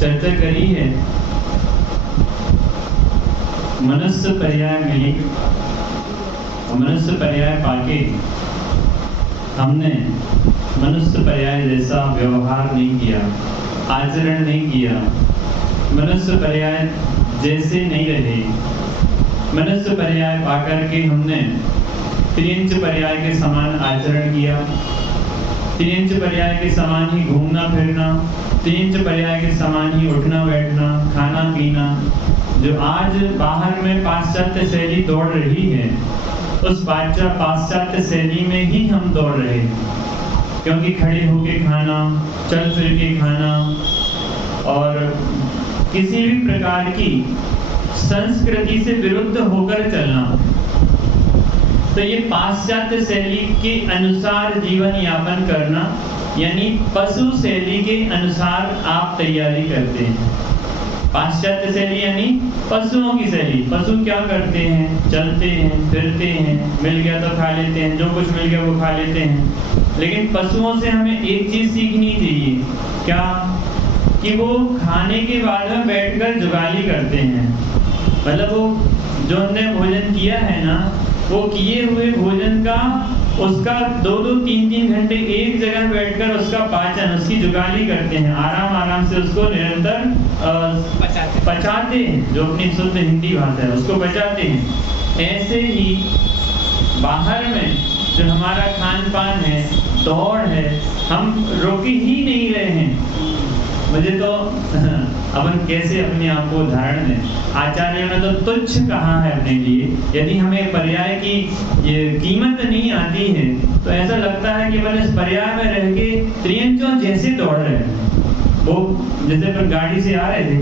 चर्चा करी है मनुष्य पर्याय मिली। मनुष्य पर्याय पाके हमने मनुष्य पर्याय जैसा व्यवहार नहीं किया, आचरण नहीं किया, मनुष्य पर्याय जैसे नहीं रहे। मनुष्य पर्याय पाकर के हमने त्रियंच पर्याय के समान आचरण किया, त्रियंच पर्याय के समान ही घूमना फिरना, त्रियंच पर्याय के समान ही उठना बैठना, खाना पीना। जो आज बाहर में पाश्चात्य शैली दौड़ रही है, उस पाश्चात्य शैली में ही हम दौड़ रहे हैं। क्योंकि खड़े होके खाना, चल फिर के खाना और किसी भी प्रकार की संस्कृति से विरुद्ध होकर चलना, तो ये पाश्चात्य शैली के अनुसार जीवन यापन करना, यानी पशु शैली के अनुसार आप तैयारी करते हैं। पाश्चात्य शैली यानी पशुओं की शैली। पशु क्या करते हैं? चलते हैं, फिरते हैं, मिल गया तो खा लेते हैं, जो कुछ मिल गया वो खा लेते हैं। लेकिन पशुओं से हमें एक चीज सीखनी चाहिए, क्या? कि वो खाने के बाद में बैठकर जुगाली करते हैं। मतलब वो जो उन्होंने भोजन किया है ना, वो किए हुए भोजन का उसका 2-2, 3-3 घंटे एक जगह बैठकर उसका पाचन, उसकी जुगाली करते हैं। आराम से उसको निरंतर पचाते हैं, जो अपनी शुद्ध हिंदी भाषा है उसको पचाते हैं। ऐसे ही बाहर में जो हमारा खान पान है, दौड़ है, हम रोके ही नहीं रहे हैं। मुझे तो अपन कैसे अपने आप को उदाहरण दें, आचार्य ने तो तुच्छ कहा है अपने लिए। यदि हमें पर्याय की ये कीमत नहीं आती है तो ऐसा लगता है कि अपन इस पर्याय में रह के त्रियंचों जैसे दौड़ रहे हैं। वो जैसे अपन गाड़ी से आ रहे थे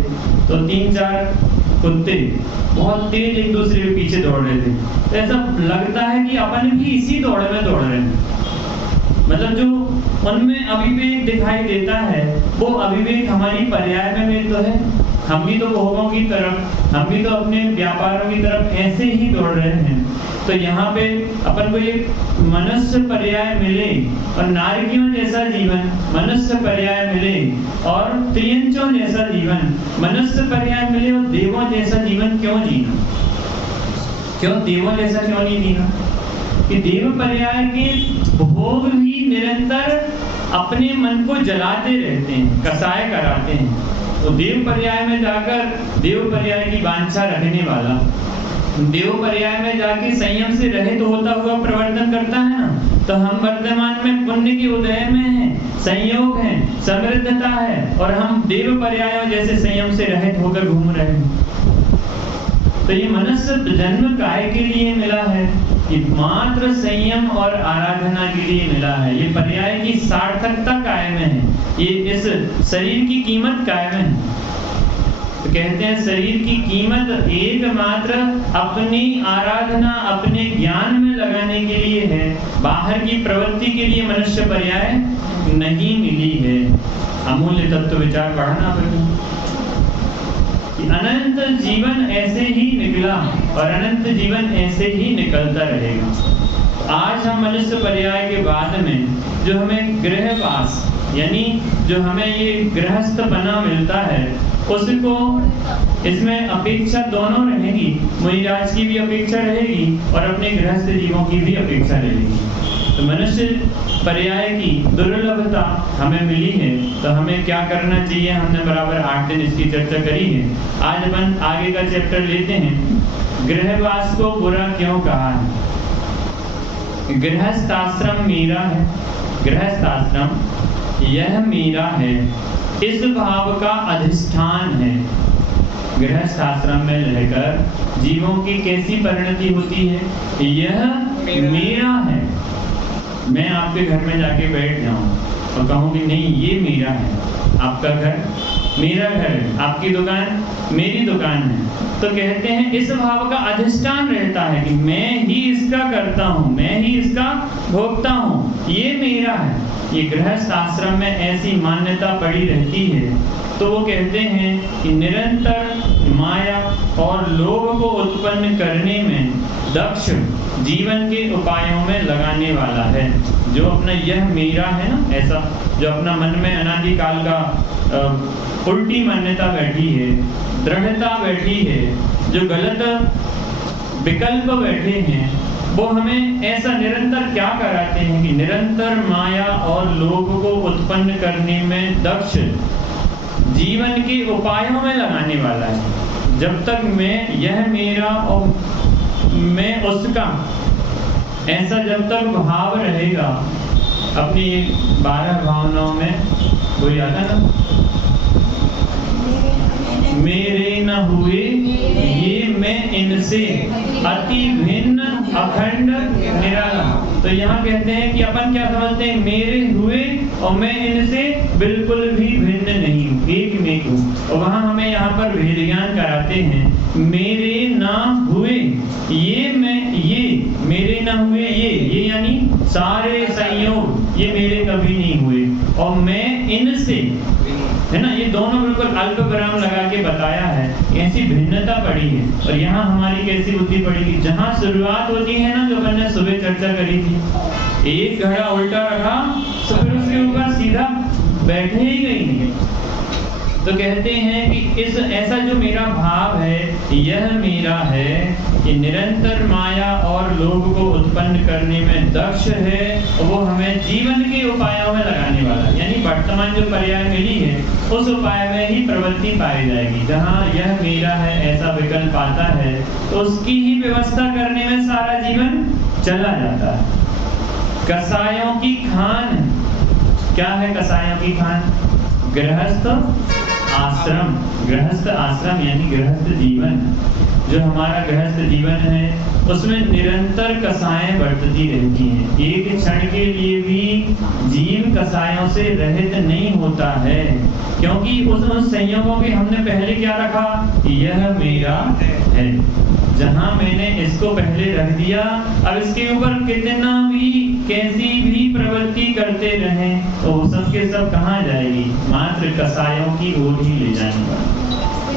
तो 3-4 कुत्ते बहुत तेज एक दूसरे के पीछे दौड़ रहे थे, तो ऐसा लगता है कि अपन भी इसी दौड़ में दौड़ रहे हैं। मतलब जो उनमें अभिवेक दिखाई देता है, वो अभिवेक हमारी पर्याय में तो है। हम भी तो भोगों की तरफ, हम भी तो अपने व्यापारों की तरफ ऐसे ही दौड़ रहे हैं। तो यहाँ पे अपन को एक मनुष्य पर्याय मिले और नारकियों जैसा जीवन मनुष्य पर्याय मिले, और त्रियंचों जैसा जीवन मनुष्य पर्याय मिले, और देवों जैसा जीवन क्यों जीना? क्यों देवों जैसा क्यों नहीं जीना? कि देव पर्याय के भोग भी निरंतर अपने मन को जलाते रहते हैं, कसाय कराते हैं। तो देव पर्याय में जाकर देव पर्याय की वांछा रखने वाला देव पर्याय में जाके संयम से रहित होता हुआ प्रवर्तन करता है ना, तो हम वर्तमान में पुण्य के उदय में हैं, संयोग है, समृद्धता है, और हम देव पर्यायों जैसे संयम से रहित होकर घूम रहे हैं। तो ये मनुष्य जन्म काय के लिए मिला है? कि मात्र संयम और आराधना के लिए मिला है। ये पर्याय की सार्थकता कायम है, ये इस शरीर की कीमत कायम है। तो कहते हैं शरीर की कीमत एकमात्र अपनी आराधना, अपने ज्ञान में लगाने के लिए है। बाहर की प्रवृत्ति के लिए मनुष्य पर्याय नहीं मिली है। अमूल्य तत्व विचार पढ़ना पड़ेगा कि अनंत जीवन ऐसे ही निकला और अनंत जीवन ऐसे ही निकलता रहेगा। आज हम मनुष्य पर्याय के बाद में जो हमें गृहवास, यानी जो हमें ये गृहस्थ बना मिलता है, उसको इसमें अपेक्षा दोनों रहेगी। मुनिराज की भी अपेक्षा रहेगी और अपने गृहस्थ जीवों की भी अपेक्षा रहेगी। तो मनुष्य पर्याय की दुर्लभता हमें मिली है, तो हमें क्या करना चाहिए? हमने बराबर 8 दिन इसकी चर्चा करी है। आज अपन आगे का चैप्टर लेते हैं। गृहवास को बुरा क्यों कहा है? गृहस्थ आश्रम मेरा है, गृहस्थ आश्रम यह मेरा है, इस भाव का अधिष्ठान है। गृहस्थ आश्रम में रहकर जीवों की कैसी परिणति होती है? यह मेरा है। मैं आपके घर में जाके बैठ जाऊं और कहूं कि नहीं ये मेरा है, आपका घर मेरा घर है, आपकी दुकान मेरी दुकान है, तो कहते हैं इस भाव का अधिष्ठान रहता है कि मैं ही इसका करता हूँ, मैं ही इसका भोगता हूँ, ये मेरा है। ये गृहस्थ आश्रम में ऐसी मान्यता पड़ी रहती है। तो वो कहते हैं कि निरंतर माया और लोभ को उत्पन्न करने में दक्ष जीवन के उपायों में लगाने वाला है। जो अपना यह मेरा है ना, ऐसा जो अपना मन में अनादिकाल का उल्टी मान्यता बैठी है, दृढ़ता बैठी है, जो गलत विकल्प बैठे हैं, वो हमें ऐसा निरंतर क्या कराते हैं कि निरंतर माया और लोभ को उत्पन्न करने में दक्ष, जीवन के उपायों में लगाने वाला है। जब तक मैं यह मेरा और मैं उसका, ऐसा जब तक भाव रहेगा, अपनी 12 भावनाओं में कोई आता ना, मेरे न हुए ये मैं इनसे अति भिन्न अखंड निराला। तो यहाँ कहते हैं कि अपन क्या समझते हैं, मेरे हुए और मैं इनसे बिल्कुल भी भिन्न नहीं हूँ, एक में हूँ। और वहाँ हमें यहाँ पर भेद ज्ञान कराते हैं, मेरे ना हुए ये मैं, ये मेरे ना हुए ये यानी सारे संयोग ये मेरे कभी नहीं हुए, और मैं इनसे, है ना, ये दोनों बिल्कुल अल्प विराम लगा के बताया है। ऐसी भिन्नता पड़ी है। और यहाँ हमारी कैसी बुद्धि पड़ेगी, जहाँ शुरुआत होती है ना, जो मैंने सुबह चर्चा करी थी, एक घड़ा उल्टा रखा तो फिर उसके ऊपर सीधा बैठे ही गई नहीं। तो कहते हैं कि इस ऐसा जो मेरा भाव है, यह मेरा है, ये निरंतर माया और लोभ को उत्पन्न करने में दक्ष है, और वो हमें जीवन के उपायों में लगाने वाला है। यानी वर्तमान जो पर्याय मिली है, उस उपाय में ही प्रवृत्ति पाई जाएगी। जहाँ यह मेरा है ऐसा विकल्प आता है, तो उसकी ही व्यवस्था करने में सारा जीवन चला जाता है। कसायों की खान, क्या है कसायों की खान? गृहस्थ आश्रम, गृहस्थ आश्रम यानी गृहस्थ जीवन। जो हमारा गृहस्थ जीवन है उसमें निरंतर कसाएं बरतती रहती हैं। एक क्षण के लिए भी जीव कसायों से रहित नहीं होता है, क्योंकि उस संयोगों के हमने पहले क्या रखा, यह मेरा है। जहां मैंने इसको पहले रख दिया, अब इसके ऊपर कितना भी कैसी भी प्रवृत्ति करते रहें तो सबके सब कहाँ जाएगी, मात्र कसायों की ओर ही ले जाने वाली।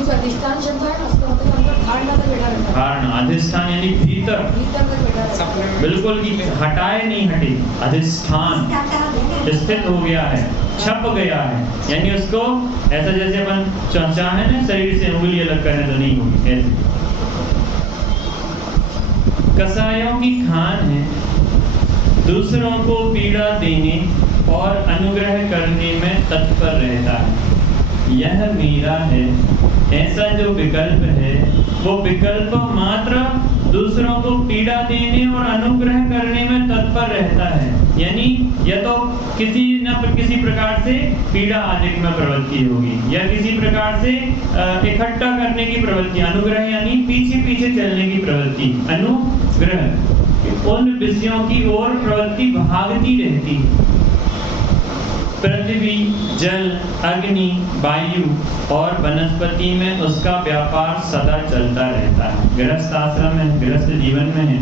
अधिष्ठान शब्द है, उसका मतलब अंदर धारणा तक बैठा रहता है। धारणा, अधिष्ठान यानी भीतर तक बैठा रहता है, बिल्कुल भी हटाए नहीं हटे, अधिष्ठान स्थित हो गया है, छप गया है। यानी उसको ऐसा जैसे अपन चाहे ना शरीर से उंगली अलग करने तो नहीं होगी, ऐसे कसायों की खान है, दूसरों को पीड़ा देने और अनुग्रह करने में तत्पर रहता है। यह मेरा है ऐसा जो विकल्प है, वो विकल्प मात्र दूसरों को पीड़ा देने और अनुग्रह करने में तत्पर रहता है। यानी या तो किसी न किसी प्रकार से पीड़ा आदि में प्रवृत्ति होगी, या किसी प्रकार से इकट्ठा करने की प्रवृत्ति, अनुग्रह यानी पीछे पीछे चलने की प्रवृत्ति, अनुग्रह उन विषयों की ओर प्रवृत्ति भागती रहती है। पृथ्वी, जल, अग्नि, वायु और वनस्पति में उसका व्यापार सदा चलता रहता है। गृहस्थ आश्रम है, गृहस्थ जीवन में है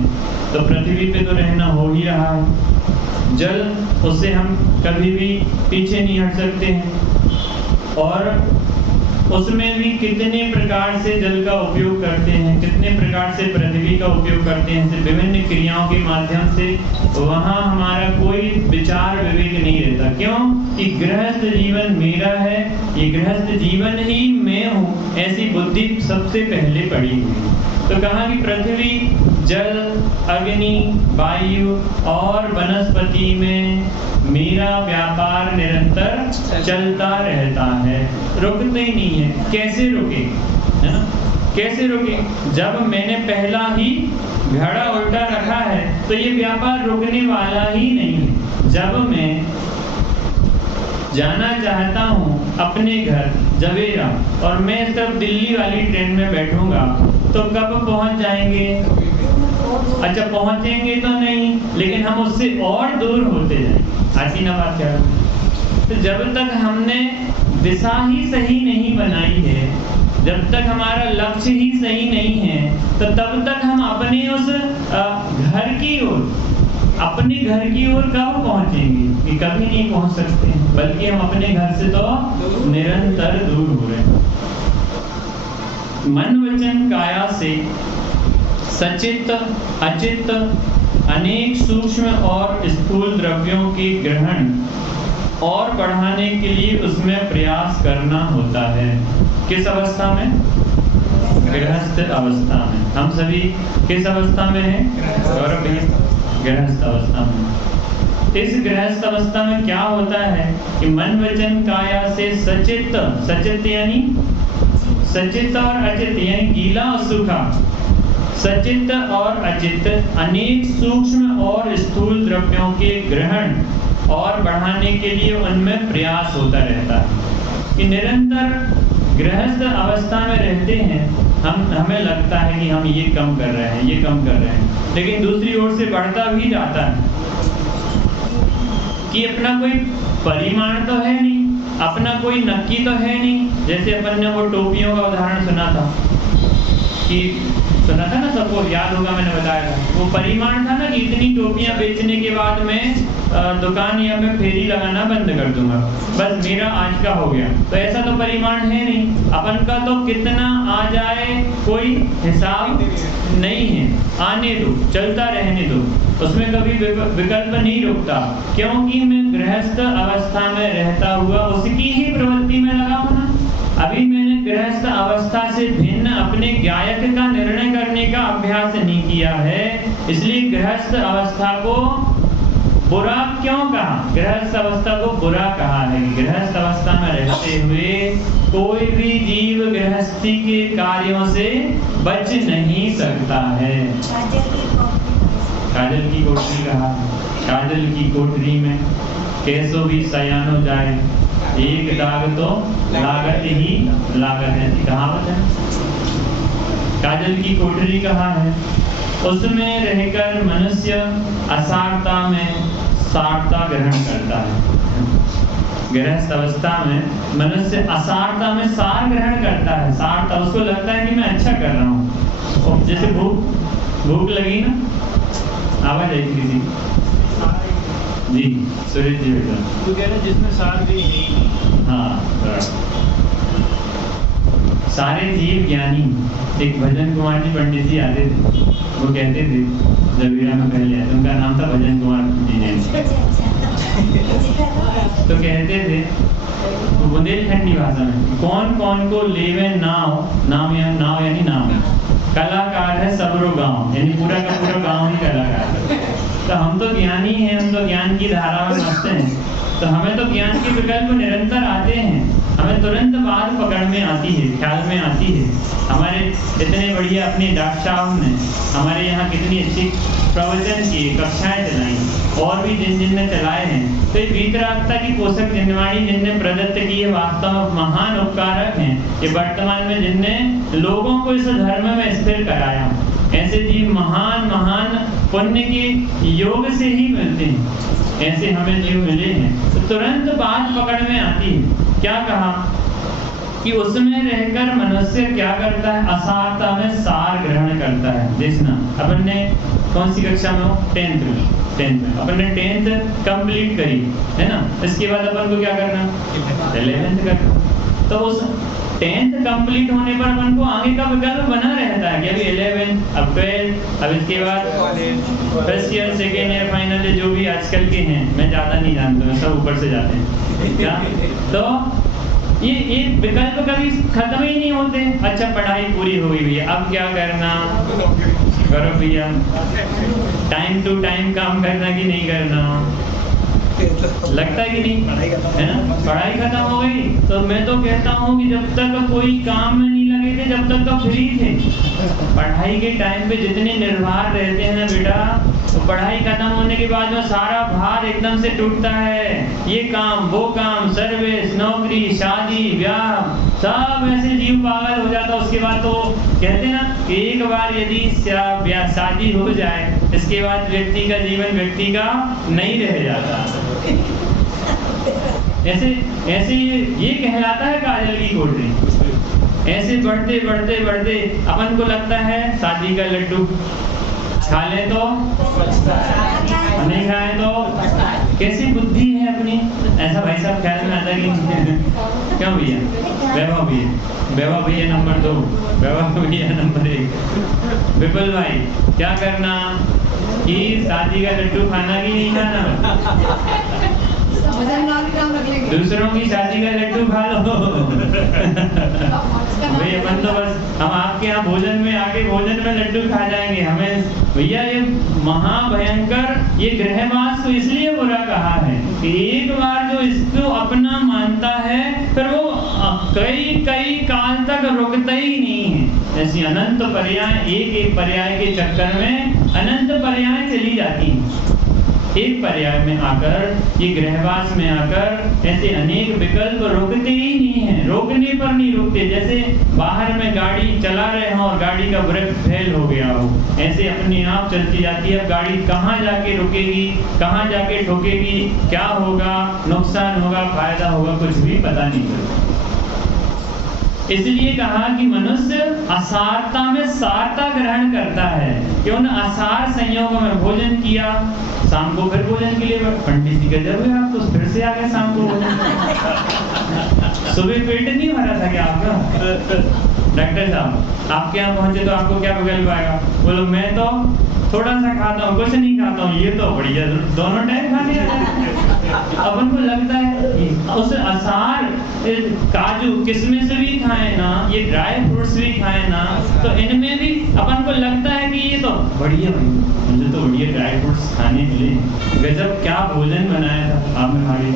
तो पृथ्वी पे तो रहना हो ही रहा है। जल, उससे हम कभी भी पीछे नहीं हट सकते हैं, और उसमें भी कितने प्रकार से जल का उपयोग करते हैं, कितने प्रकार से पृथ्वी का उपयोग करते हैं, विभिन्न क्रियाओं के माध्यम से। वहाँ हमारा कोई विचार विवेक नहीं रहता। क्यों? कि गृहस्थ जीवन मेरा है, ये गृहस्थ जीवन ही मैं हूँ, ऐसी बुद्धि सबसे पहले पड़ी हुई। तो कहा कि पृथ्वी, जल, अग्नि, वायु और वनस्पति में मेरा व्यापार निरंतर चलता रहता है, रुकते ही नहीं है। कैसे रुके, है ना, कैसे रुके? जब मैंने पहला ही घड़ा उल्टा रखा है तो ये व्यापार रुकने वाला ही नहीं है। जब मैं जाना चाहता हूँ अपने घर जवेरा, और मैं तब दिल्ली वाली ट्रेन में बैठूंगा, तो कब पहुँच जाएंगे? अच्छा, पहुँचेंगे तो नहीं, लेकिन हम उससे और दूर होते जाएंगे। आती ना बात क्या? तो जब तक हमने दिशा ही सही नहीं बनाई है, जब तक हमारा लक्ष्य ही सही नहीं है, तो तब तक हम अपने उस घर की ओर, अपने घर की ओर कब पहुंचेंगे? कि कभी नहीं पहुंच सकते हैं, बल्कि हम अपने घर से तो निरंतर दूर हो रहे हैं। मन वचन काया से सचित अचित अनेक सूक्ष्म और स्थूल द्रव्यों के ग्रहण और बढ़ाने के लिए उसमें प्रयास करना होता है। किस अवस्था में? गृहस्थ अवस्था में। हम सभी किस अवस्था में हैं? गौरव भैया, गृहस्थ अवस्था में। इस गृहस्थ अवस्था में क्या होता है कि मन वचन काया से सचित, सचित यानी सचित और अचित यानी गीला और सूखा, सचित और अचित अनेक सूक्ष्म और स्थूल द्रव्यों के ग्रहण और बढ़ाने के लिए उनमें प्रयास होता रहता है। कि निरंतर गृहस्थ अवस्था में रहते हैं, हमें लगता है कि हम ये कम कर रहे हैं, ये कम कर रहे हैं, लेकिन दूसरी ओर से बढ़ता भी जाता है कि अपना कोई परिमाण तो है नहीं, अपना कोई नक्की तो है नहीं। जैसे अपन ने वो टोपियों का उदाहरण सुना था कि सुना था ना, सबको याद होगा, मैंने बताया था। वो परिमाण था ना कि इतनी टोपियां बेचने के बाद मैं दुकान या मैं फेरी लगाना बंद कर दूंगा, बस मेरा आज का हो गया। तो ऐसा तो परिमाण है नहीं, अपन का तो कितना आ जाए कोई हिसाब नहीं है, आने दो, चलता रहने दो, उसमें कभी विकल्प नहीं रुकता, क्योंकि मैं गृहस्थ अवस्था में रहता हुआ उसकी ही प्रवृत्ति में लगा हूं ना। अभी मैंने गृहस्थ अवस्था से भिन्न अपने गायक का निर्णय करने का अभ्यास नहीं किया है, इसलिए गृहस्थ अवस्था को बुरा क्यों कहा? गृहस्थ अवस्था को बुरा कहा है। गृहस्थ अवस्था में रहते हुए कोई भी जीव गृहस्थी के कार्यों से बच नहीं सकता है। काजल की कोठरी कहा, काजल की कोठरी में कैसो भी सयानो जाए, एक दाग तो लागत ही लागत है, कहावत है। काजल की कोठरी कहा है, उसमें रहकर मनुष्य असारता में सारता ग्रहण करता है। गृहस्थ अवस्था में मनुष्य असारता में सार ग्रहण करता है। सारता, उसको लगता है कि मैं अच्छा कर रहा हूँ। जैसे भूख लगी ना, आवाज आई किसी जी, सुरेश जी बेटा, तो कह रहे जिसमें सार भी नहीं। हाँ, सारे जीव ज्ञानी। एक भजन कुमार जी पंडित जी आते थे, वो कहते थे जबीरा में पहले, उनका नाम था भजन कुमार जी ने। तो कहते थे बुंदेलखंडी भाषा में, कौन कौन को लेवे नाव, नाम यानी नाम, कलाकार है सबरो गांव, यानी पूरा का पूरा गांव ही कलाकार है। तो हम तो ज्ञानी हैं, हम तो ज्ञान की धारा में मस्त हैं, तो हमें तो ज्ञान के विकल्प निरंतर आते हैं, हमें तुरंत बात पकड़ में आती है, ख्याल में आती है। हमारे इतने बढ़िया अपने डॉक्टर साहब ने हमारे यहाँ कितनी अच्छी प्रवचन की कक्षाएं चलाई, और भी जिन चलाए हैं। तो ये वीतरागता की पोषक जिनवाणी जिनने प्रदत्त की है, वास्तव में महान उपकारक हैं। ये वर्तमान में जिनने लोगों को इस धर्म में स्थिर कराया, ऐसे जीव महान महान पुण्य के योग से ही मिलते हैं। ऐसे हमें जीव मिले हैं तो तुरंत बात पकड़ में आती है। क्या कहा कि उसमें रहकर मनुष्य क्या करता है? असारता में सार ग्रहण करता है। देखना, अपन ने कौन सी कक्षा में हो? 10th में अपन ने 10th कंप्लीट करी है ना। इसके बाद अपन को क्या करना? 11th करना। तो उस 10th कंप्लीट होने पर अपन को आगे का विकल्प बना रहता है कि अभी 11th, अब 12th, अब इसके बाद first year, second year, final, जो भी आजकल के हैं, मैं ज़्यादा नहीं जानता हूँ, सब ऊपर से जाते हैं क्या। तो ये विकल्प कभी खत्म ही नहीं होते। अच्छा, पढ़ाई पूरी हो गई है, अब क्या करना? करो भैया, टाइम टू टाइम काम करना कि नहीं करना? लगता है कि नहीं, है ना। पढ़ाई खत्म हो गई तो मैं तो कहता हूँ कि जब तक कोई काम में नहीं लगे थे, जब तक तो फ्री थे। पढ़ाई के टाइम पे जितने निर्भर रहते हैं ना बेटा, तो पढ़ाई खत्म होने के बाद में सारा भार एकदम से टूटता है। ये काम, वो काम, सर्विस, नौकरी, शादी, ब्याह, सब ऐसे जीव पागल हो जाता। उसके बाद तो कहते ना, एक बार यदि शादी हो जाए, इसके बाद व्यक्ति का जीवन व्यक्ति का नहीं रह जाता। ऐसे ये कहलाता है काजल की कोठरी। ऐसे बढ़ते बढ़ते बढ़ते अपन को लगता है शादी का लड्डू खा ले तो नहीं खाए तो कैसी बुद्धि है अपनी। ऐसा भाई साहब ख्याल में आता है कि नहीं? क्यों भैया? वैभव भैया नंबर 2, वैभव भैया नंबर 1। विपुल भाई क्या करना कि शादी का लड्डू खाना कि नहीं खाना? दूसरों की शादी का लड्डू खा लो। भाई अपन तो बस हम आपके यहाँ भोजन में आके भोजन में लड्डू खा जाएंगे। हमें भैया ये महाभयंकर ये गृहवास को इसलिए बुरा कहा है कि एक बार जो इसको अपना मानता है फिर वो कई काल तक रुकता ही नहीं है। ऐसी अनंत पर्याय, एक पर्याय के चक्कर में अनंत पर्याय चली जाती हैं। एक पर्याय में आकर, ये गृहवास में आकर ऐसे अनेक विकल्प रुकते ही नहीं हैं, रोकने पर नहीं रुकते। जैसे बाहर में गाड़ी चला रहे हो और गाड़ी का ब्रेक फेल हो गया हो, ऐसे अपने आप चलती जाती है। अब गाड़ी कहाँ जाके रुकेगी, कहाँ जाके ठोकेगी, क्या होगा, नुकसान होगा, फायदा होगा, कुछ भी पता नहीं चलता। इसलिए कहा कि मनुष्य असारता में सारता ग्रहण करता है कि उन असार संयोगों में भोजन किया, शाम को फिर भोजन के लिए पंडित जी गजब है, आप तो फिर से आ गए शाम को भोजन। सुबह पेट नहीं भरा था क्या आपका? डॉक्टर साहब आपके यहाँ पहुंचे तो आपको क्या विकल्प आएगा? बोलो मैं तो थोड़ा सा खाता हूँ, कुछ नहीं खाता हूँ। ये तो बढ़िया, दोनों टाइम खा लिया। अपन को लगता है उस असार काजू किस्में से भी खाए ना, ये ड्राई फ्रूट्स भी खाए ना, तो इनमें भी अपन को लगता है कि ये तो बढ़िया, भाई मुझे तो बढ़िया ड्राई फ्रूट्स खाने मिले, गजब क्या भोजन बनाया था आपने हमारे।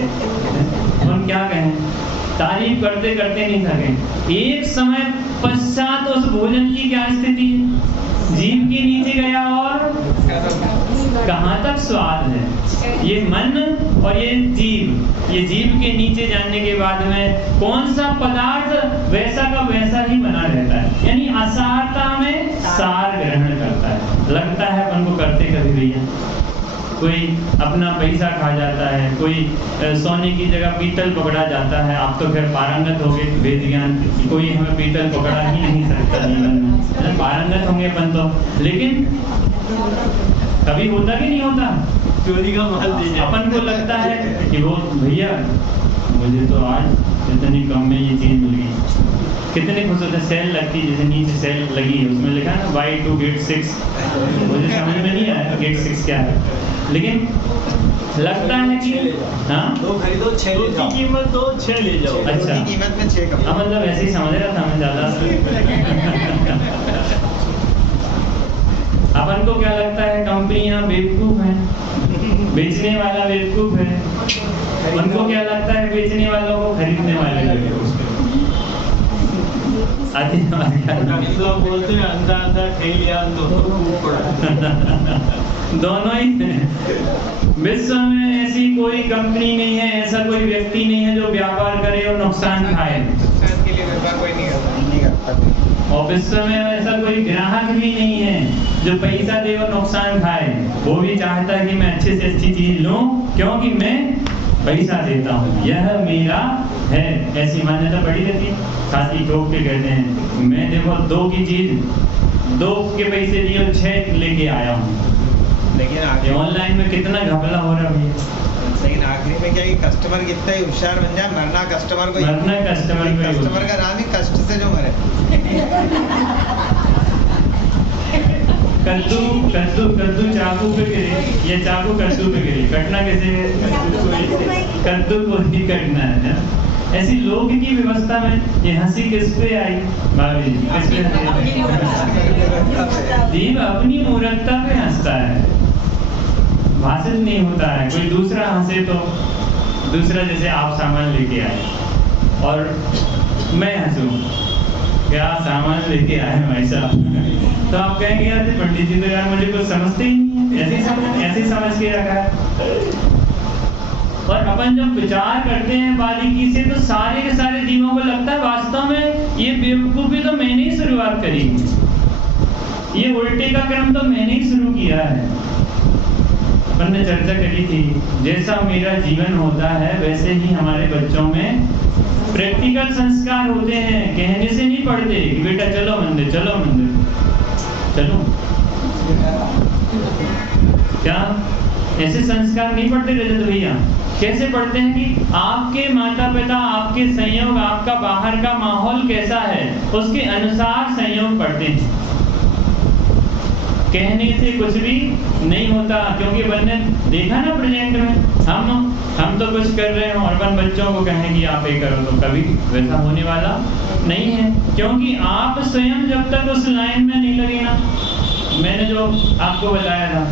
हम क्या कहें, तारीफ करते करते नहीं थके। एक समय पश्चात उस भोजन की क्या स्थिति है? जीभ के नीचे गया और कहाँ तक स्वाद है। ये मन और ये जीभ के नीचे जाने के बाद में कौन सा पदार्थ वैसा का वैसा ही बना रहता है, यानी असारता में सार ग्रहण करता है। लगता है अपन को करते कभी भैया, कोई अपना पैसा खा जाता है, कोई सोने की जगह पीतल पकड़ा जाता है। आप तो फिर पारंगत हो गए वेद ज्ञान, कोई हमें पीतल पकड़ा ही नहीं सकता जीवन में, पारंगत होंगे अपन तो। लेकिन कभी होता कि नहीं होता, चोरी का माल दीजिए। अपन को लगता है कि वो भैया मुझे तो आज इतनी कम में ये चीज मिल गई। कितने खुश होते हैं, सेल लगती है, जैसे नीचे सेल लगी है, उसमें लिखा है ना buy 2 get 6। मुझे समझ में नहीं आया गेट 6 क्या है, लेकिन लगता है कि हाँ 2 खरीदो 6 ले जाओ, कीमत तो 6 ले जाओ। अच्छा, कीमत में 6 का मतलब ऐसे ही समझ रहा था मैं ज्यादा। अपन को क्या लगता है, कंपनियां बेवकूफ हैं, बेचने वाला बेवकूफ है। उनको क्या लगता है, बेचने वालों को खरीदने वाले बेवकूफ। बोलते हैं अंधा अंधा ठेलिया दोनों ही। विश्व में ऐसी कोई कंपनी नहीं है, ऐसा कोई व्यक्ति नहीं है जो व्यापार करे और नुकसान खाए। के लिए व्यापार कोई नहीं करता। और विश्व में ऐसा कोई ग्राहक भी नहीं है जो पैसा दे और नुकसान खाए। वो भी चाहता है कि मैं अच्छे से अच्छी चीज लूं क्योंकि मैं पैसा देता हूँ, यह मेरा है। ऐसी मान्यता पड़ी रहती है। खाती ठोक के कहते हैं मैं देखो 2 की चीज 2 के पैसे दिए और 6 लेके आया हूँ। लेकिन ऑनलाइन में कितना घपला हो रहा है। लेकिन आखिरी में क्या कि कस्टमर कितना ही होशियार बन जाए, मरना कस्टमर को, मरना कस्टमर का नाम ही कष्ट से जो मरे। कद्दू चाकू पे गिरे, ये चाकू कद्दू पे गिरे, कटना कैसे? कद्दू को ही कटना है ना? ऐसी लोग की व्यवस्था में ये हंसी किस पे आई? भाभी किस पे हंसी? जीव अपनी मूर्खता पे हंसता है, भाषित नहीं होता है। कोई दूसरा हंसे तो दूसरा, जैसे आप सामान लेके आए और मैं हंसूं, क्या सामान लेके आए भाई साहब, तो आप कहेंगे यार पंडित जी तो यार मुझे कुछ समझते ही नहीं है, ऐसे समझ के रखा है। और अपन जब विचार करते हैं बारीकी से तो सारे के सारे जीवों को लगता है वास्तव में ये बेवकूफी तो मैंने ही शुरुआत करी, ये उल्टे का क्रम तो मैंने ही शुरू किया है। अपन ने चर्चा करी थी, जैसा मेरा जीवन होता है वैसे ही हमारे बच्चों में प्रैक्टिकल संस्कार होते हैं। कहने से नहीं पढ़ते कि बेटा चलो मंदिर, चलो मंदिर, चलो क्या ऐसे संस्कार नहीं पढ़ते रजत भैया। कैसे पढ़ते हैं कि आपके माता पिता, आपके संयोग, आपका बाहर का माहौल कैसा है, उसके अनुसार संयोग पढ़ते हैं। कहने से कुछ भी नहीं होता, क्योंकि अपन ने देखा ना प्रोजेक्ट में, हम तो कुछ कर रहे हो और अपन बच्चों को कहें कि आप ये करो, तो कभी वैसा होने वाला नहीं है, क्योंकि आप स्वयं जब तक उस लाइन में नहीं लगे ना। मैंने जो आपको बताया था,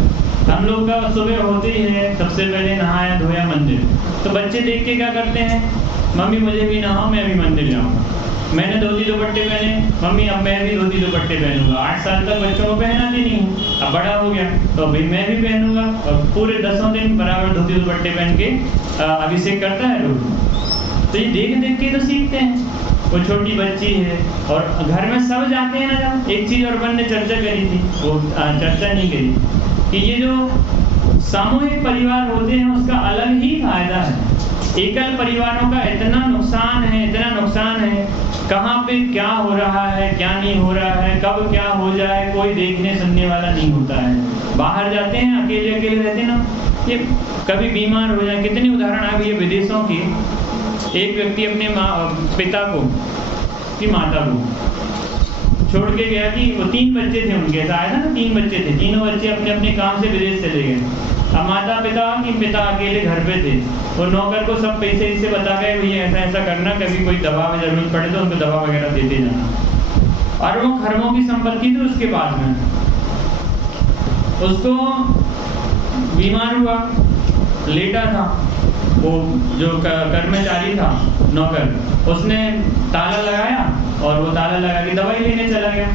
हम लोग का सुबह होते ही है, सबसे पहले नहाया धोया मंदिर, तो बच्चे देख के क्या करते हैं, मम्मी मुझे भी नहाओ, मैं भी मंदिर जाऊँगा। मैंने धोती दुपट्टे पहने, मम्मी अब मैं भी धोती दुपट्टे पहनूंगा। 8 साल तक बच्चों को पहनाती नहीं हूँ, अब बड़ा हो गया तो अभी मैं भी पहनूंगा, और पूरे 10 दिन बराबर धोती दुपट्टे पहन के अभिषेक करता है लोग। तो ये देख देख के तो सीखते हैं। वो छोटी बच्ची है और घर में सब जाते हैं ना। जब एक चीज़ और अपन ने चर्चा करी थी, वो चर्चा नहीं करी कि ये जो सामूहिक परिवार होते हैं उसका अलग ही फायदा है। एकल परिवारों का इतना नुकसान है, इतना नुकसान है, कहाँ पे क्या हो रहा है, क्या नहीं हो रहा है, कब क्या हो जाए, कोई देखने सुनने वाला नहीं होता है। बाहर जाते हैं, अकेले अकेले रहते हैं ना, ये कभी बीमार हो जाए। कितने उदाहरण आ गए विदेशों की। एक व्यक्ति अपने पिता को की माता को छोड़ के गया कि वो 3 बच्चे थे उनके, ऐसा आया था ना, 3 बच्चे थे, तीनों बच्चे अपने अपने काम से विदेश चले गए। अब माता पिता अकेले घर पे थे, वो नौकर को सब पैसे इससे बता गए, भैया ऐसा ऐसा करना, कभी कोई दवा में जरूरत पड़े तो उनको दवा वगैरह देते जाना। और वो खरबों की संपत्ति थी उसके पास में। उसको बीमार हुआ, लेटा था, वो जो कर्मचारी था नौकर, उसने ताला लगाया और वो ताला लगा के दवाई लेने चला गया।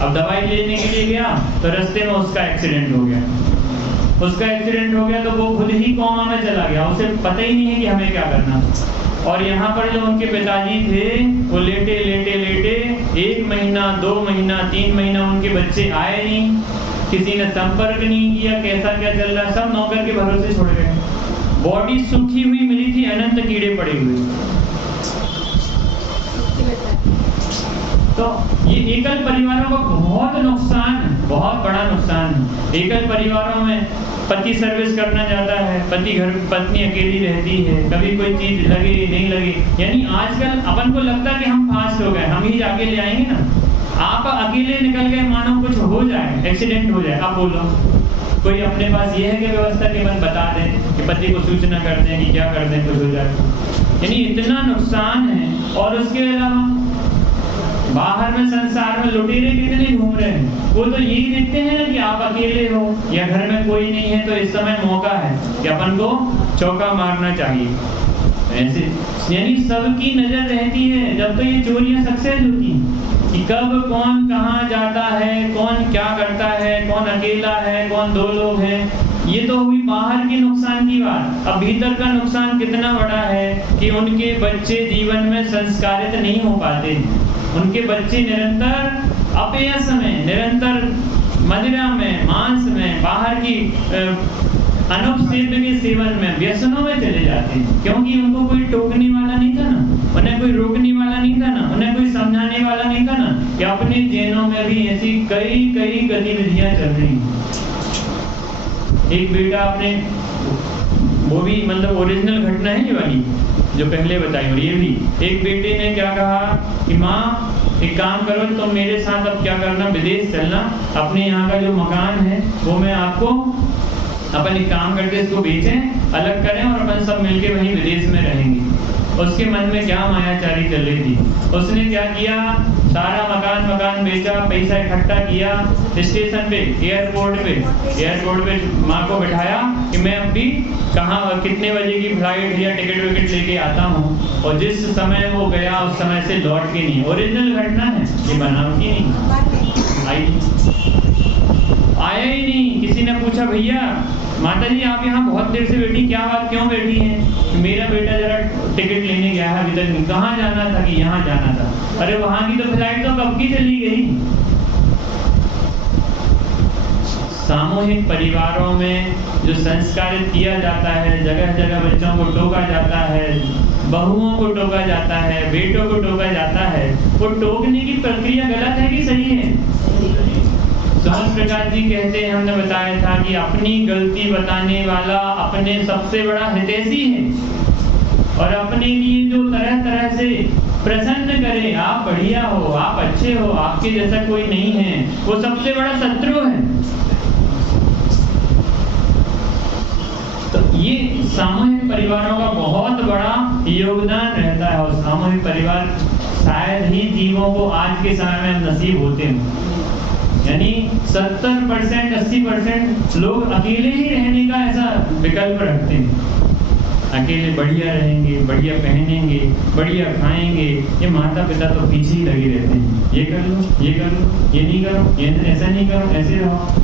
अब दवाई लेने के लिए गया तो रास्ते में उसका एक्सीडेंट हो गया। उसका एक्सीडेंट हो गया तो वो खुद ही कोमा में चला गया, उसे पता ही नहीं है कि हमें क्या करना। और यहाँ पर जो उनके पिताजी थे वो लेटे लेटे लेटे 1 महीना, 2 महीना, 3 महीना उनके बच्चे आए नहीं, किसी ने संपर्क नहीं किया, कैसा क्या चल रहा, सब नौकर के भरोसे छोड़ गए। बॉडी सूखी हुई मिली थी, अनंत कीड़े पड़े हुए। तो ये एकल परिवारों का बहुत नुकसान है, बहुत बड़ा नुकसान है। एकल परिवारों में पति सर्विस करना चाहता है, पत्नी अकेली रहती है, कभी कोई चीज लगे नहीं लगे। यानी आजकल अपन को लगता है कि हम फास्ट हो गए, हम ही जाके ले आएंगे ना। आप अकेले निकल गए, मानो कुछ हो जाए, एक्सीडेंट हो जाए, आप बोलो कोई अपने पास ये है कि व्यवस्था के मन बता दें कि पति को सूचना कर दें कि क्या कर दें, कुछ हो जाए। यानी इतना नुकसान है। और उसके अलावा बाहर में संसार में लुटेरे कितने घूम रहे हैं, वो तो यही देखते हैं ना कि आप अकेले हो या घर में कोई नहीं है, तो इस समय मौका है कि अपन को चौका मारना चाहिए। ऐसे यानी सबकी नजर रहती है जब तो ये चोरियां सक्सेस होती हैं कि कब कौन कहाँ जाता है, कौन क्या करता है, कौन अकेला है, कौन 2 लोग हैं। ये तो हुई बाहर के नुकसान की बात। अब भीतर का नुकसान कितना बड़ा है कि उनके बच्चे जीवन में संस्कारित नहीं हो पाते। उनके बच्चे निरंतर अपयस में, निरंतर मदिरा में, मांस में, बाहर की अनुपसेव्य के सेवन में, व्यसनों में चले जाते हैं, क्योंकि उनको कोई टोकने वाला नहीं था ना, उन्हें कोई रोकने वाला नहीं था ना, उन्हें कोई समझाने वाला नहीं था ना कि अपने जेनों में भी ऐसी कई गतिविधियां चल रही हैं। एक बेटा अपने, वो भी मतलब ओरिजिनल घटना है ये वाली जो पहले बताई, और ये भी एक बेटे ने क्या कहा कि माँ एक काम करो, तुम मेरे साथ अब क्या करना, विदेश चलना, अपने यहाँ का जो मकान है वो मैं आपको, अपन एक काम करके इसको बेचें, अलग करें और अपन सब मिलके वहीं विदेश में रहेंगे। उसके मन में क्या मायाचारी चल रही थी। उसने क्या किया, सारा मकान बेचा, पैसा इकट्ठा किया, स्टेशन पे, एयरपोर्ट पे माँ को बिठाया कि मैं अभी कहाँ कितने बजे की फ्लाइट या टिकट विकेट लेके आता हूँ, और जिस समय वो गया उस समय से लौट के नहीं। ओरिजिनल घटना है, ये बनावटी नहीं, आया ही नहीं। किसी ने पूछा, भैया माता जी आप यहाँ बहुत देर से बैठी, क्या बात, क्यों बैठी हैं? मेरा बेटा जरा टिकट लेने गया है, अभी तक कहाँ जाना था, कि यहाँ जाना था। अरे वहाँ की तो फ्लाइट तो कब की चली गई। सामूहिक परिवारों में जो संस्कारित किया जाता है, जगह जगह बच्चों को टोका जाता है, बहुओं को टोका जाता है, बेटों को टोका जाता है, वो टोकने की प्रक्रिया गलत है कि सही है? समझ प्रकाश जी कहते हैं, हमने बताया था कि अपनी गलती बताने वाला अपने सबसे बड़ा हितैषी है, और अपने लिए जो तरह तरह से प्रसन्न करे, आप बढ़िया हो, आप अच्छे हो, आपके जैसा कोई नहीं है, वो सबसे बड़ा शत्रु है। तो ये सामूहिक परिवारों का बहुत बड़ा योगदान रहता है, और सामूहिक परिवार शायद ही जीवों को आज के समय में नसीब होते हैं। यानी 70% 80% लोग अकेले ही रहने का ऐसा विकल्प रखते हैं। अकेले बढ़िया रहेंगे, बढ़िया पहनेंगे, बढ़िया खाएंगे, ये माता पिता तो पीछे ही लगे रहते हैं, ये कर लो, ये कर लो, ये नहीं करो, ये ऐसा नहीं करो, ऐसे रहो।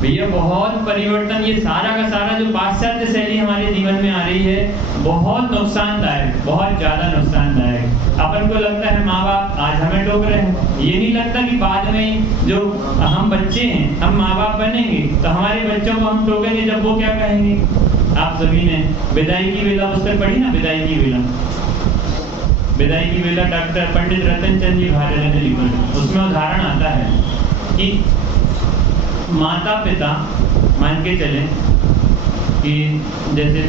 भैया बहुत परिवर्तन, ये सारा का सारा जो पाश्चात्य शैली हमारे जीवन में आ रही है, बहुत नुकसानदायक, बहुत ज्यादा नुकसानदायक। अपन को लगता है माँ बाप आज हमें टोक रहे हैं, ये नहीं लगता कि बाद में जो हम बच्चे हैं, हम माँ बाप बनेंगे तो हमारे बच्चों को हम टोकेंगे, जब वो क्या कहेंगे। आप सभी ने विदाई की वेला पुस्तक पढ़ी ना, विदाई की वेला, विदाई की वेला डॉक्टर पंडित रतन चंद जी भारत ने लिखा, उसमें उदाहरण आता है कि माता पिता, मान के चले कि जैसे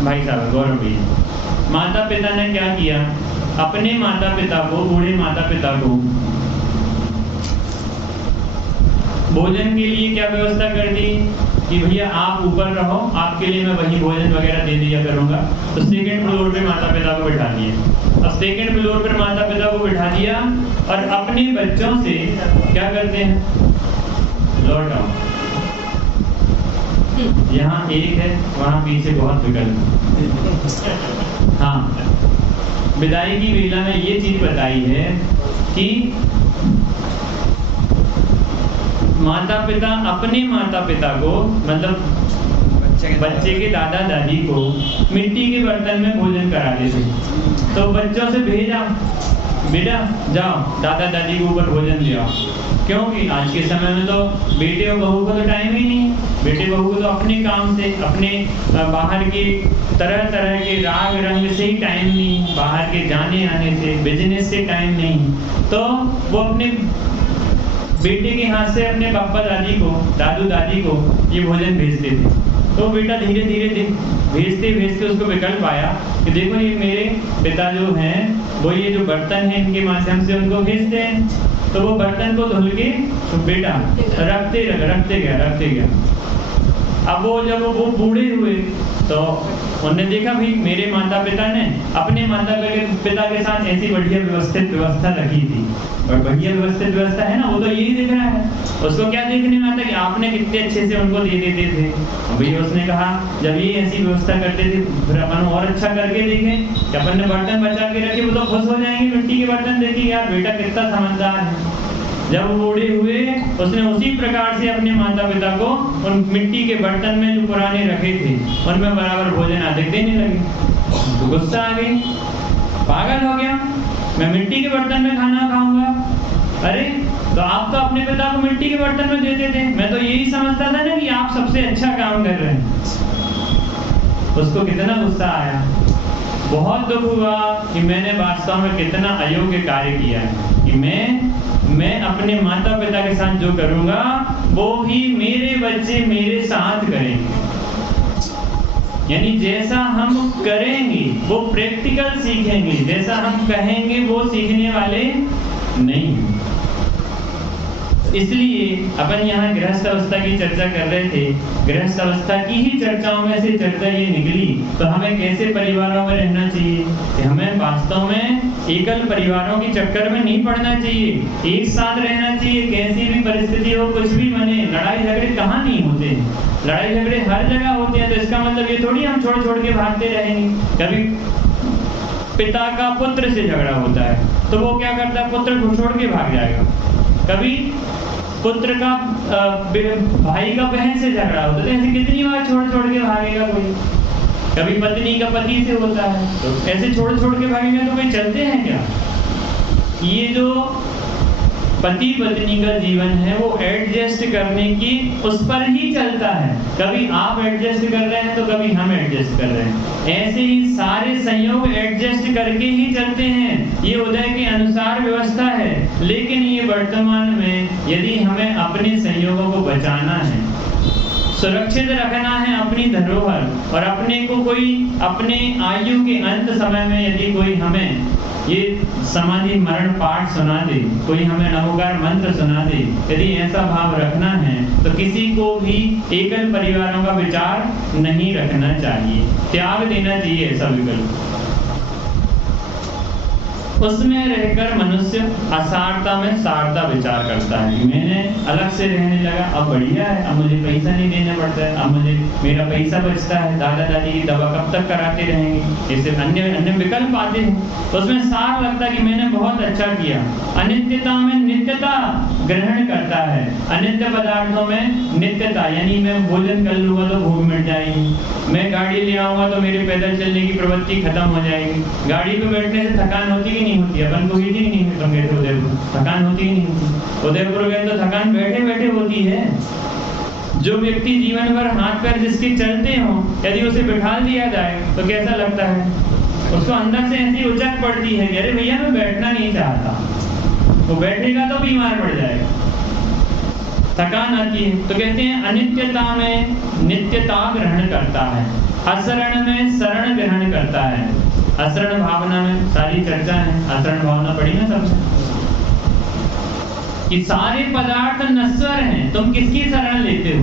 भाई साहब गौरव जी, माता पिता ने क्या किया, अपने माता पिता को, बूढ़े माता पिता को भोजन के लिए क्या व्यवस्था कर दी कि भैया आप ऊपर रहो, आपके लिए मैं वही भोजन वगैरह दे दिया करूंगा। तो सेकंड फ्लोर पे माता पिता को बिठा दिया। अब सेकंड फ्लोर पर माता पिता को बिठा दिया और अपने बच्चों से क्या करते हैं, लौट आओ, यहाँ एक है, वहाँ पीछे बहुत विकल्प। हाँ, विदाई की वेला में ये चीज बताई है कि माता पिता अपने माता पिता को, मतलब बच्चे के दादा दादी को मिट्टी के बर्तन में भोजन करा देते। तो बच्चों से भेजा, बेटा जाओ दादा दादी के ऊपर भोजन ले आओ, क्योंकि आज के समय में तो बेटे और बहू को तो टाइम ही नहीं, बेटे बहू को तो अपने काम से, अपने बाहर के तरह तरह के राग रंग से ही टाइम नहीं, बाहर के जाने आने से, बिजनेस से टाइम नहीं। तो वो अपने बेटे के हाथ से अपने पापा दादी को, दादू दादी को ये भोजन भेजते थे। तो बेटा धीरे धीरे भेजते भेजते उसको विकल्प आया कि देखो ये मेरे पिता जो हैं वो ये जो बर्तन है इनके माध्यम से उनको भेजते हैं। तो वो बर्तन को धुल के तो बेटा रखते गया। अब वो जब वो बूढ़े हुए तो उन्होंने देखा भाई मेरे माता पिता ने अपने माता पिता के साथ ऐसी बढ़िया व्यवस्थित व्यवस्था रखी थी, और बढ़िया व्यवस्थित व्यवस्था है ना, वो तो यही देख रहा है, उसको क्या देखने में आता कि आपने कितने अच्छे से उनको दे देते थे। भाई उसने कहा जब ये ऐसी व्यवस्था करते थे फिर अपन और अच्छा करके देखें कि अपन ने बर्तन बचा के रखे, वो तो खुश हो जाएंगे मिट्टी के बर्तन देखिए, यार बेटा कितना समझदार है। जब बूढ़े हुए उसने उसी प्रकार से अपने माता पिता को उन मिट्टी के बर्तन में जो पुराने रखे थे उनमें बराबर भोजन अधिक देने लगे। तो गुस्सा आ गई, पागल हो गया, मैं मिट्टी के बर्तन में खाना खाऊंगा। अरे तो आप तो अपने पिता को मिट्टी के बर्तन में देते थे, मैं तो यही समझता था ना कि आप सबसे अच्छा काम कर रहे हैं। उसको कितना गुस्सा आया, बहुत दुख हुआ कि मैंने वास्तव में कितना अयोग्य कार्य किया है कि मैं अपने माता पिता के साथ जो करूंगा वो ही मेरे बच्चे मेरे साथ करेंगे। यानी जैसा हम करेंगे वो प्रैक्टिकल सीखेंगे, जैसा हम कहेंगे वो सीखने वाले नहीं। इसलिए अपन यहाँ गृहस्थ अवस्था की चर्चा कर रहे थे, गृहस्थ अवस्था की ही चर्चाओं में से चर्चा ये निकली। तो हमें कैसे परिवारों में रहना चाहिए कि हमें वास्तव में एकल परिवारों के चक्कर में नहीं पड़ना चाहिए, एक साथ रहना चाहिए। कैसी भी परिस्थिति हो, कुछ भी बने, लड़ाई झगड़े कहाँ नहीं होते, लड़ाई झगड़े हर जगह होते हैं। तो इसका मतलब ये थोड़ी हम छोड़ छोड़ के भागते रहेंगे। कभी पिता का पुत्र से झगड़ा होता है तो वो क्या करता है, पुत्र को छोड़ के भाग जाएगा। कभी पुत्र का भाई का बहन से झगड़ा होता है, ऐसे कितनी बार छोड़ छोड़ के भागेगा कोई। कभी पत्नी का पति से होता है, तो ऐसे छोड़ छोड़ के भागेंगे तो कोई चलते हैं क्या। ये जो पति पत्नी का जीवन है वो एडजस्ट करने की उस पर ही चलता है। कभी आप एडजस्ट कर रहे हैं तो कभी हम एडजस्ट कर रहे हैं। ऐसे ही सारे संयोग एडजस्ट करके ही चलते हैं। ये उदय के अनुसार व्यवस्था है। लेकिन ये वर्तमान में यदि हमें अपने संयोगों को बचाना है, सुरक्षित रखना है अपनी धरोहर, और अपने को कोई अपने आयु के अंत समय में यदि कोई हमें ये समाधि मरण पाठ सुना दे, कोई हमें नमोकार मंत्र सुना दे, यदि ऐसा भाव रखना है तो किसी को भी एकल परिवारों का विचार नहीं रखना चाहिए, त्याग देना चाहिए ऐसा विकल्प। उसमें रहकर मनुष्य असारता में सारता विचार करता है। मैंने अलग से रहने लगा, अब बढ़िया है, अब मुझे पैसा नहीं देना पड़ता है, अब मुझे मेरा पैसा बचता है, दादा दादी की दवा कब तक कराते रहेंगे, ऐसे अन्य विकल्प आते हैं। उसमें सार लगता है कि मैंने बहुत अच्छा किया। अनित्यता में नित्यता ग्रहण करता है। अनित्य पदार्थों में नित्यता, यानी मैं भोजन कर लूंगा तो भूख मिट जाएगी, मैं गाड़ी ले आऊंगा तो मेरे पैदल चलने की प्रवृत्ति खत्म हो जाएगी। गाड़ी पे बैठने से थकान होती कि नहीं होती? अपन को हुई थी कि नहीं? तुम गए थे उदयपुर, थकान होती ही नहीं होती? उदयपुर गए तो थकान बैठे बैठे होती है। जो व्यक्ति जीवन भर हाथ पैर जिसके चलते हो, यदि उसे बिठा दिया जाए तो कैसा लगता है? उसको अंदर से ऐसी उचक पड़ती है कि अरे भैया मैं बैठना नहीं चाहता। वो बैठेगा तो बीमार पड़ जाएगा, थकान आती है। तो कहते हैं अनित्यता में नित्यता ग्रहण करता है, असरण में शरण ग्रहण करता है। असरण भावना में सारी चर्चा है, असरण भावना पढ़ी ना सबसे, कि सारे पदार्थ नश्वर हैं, तुम किसकी शरण लेते हो?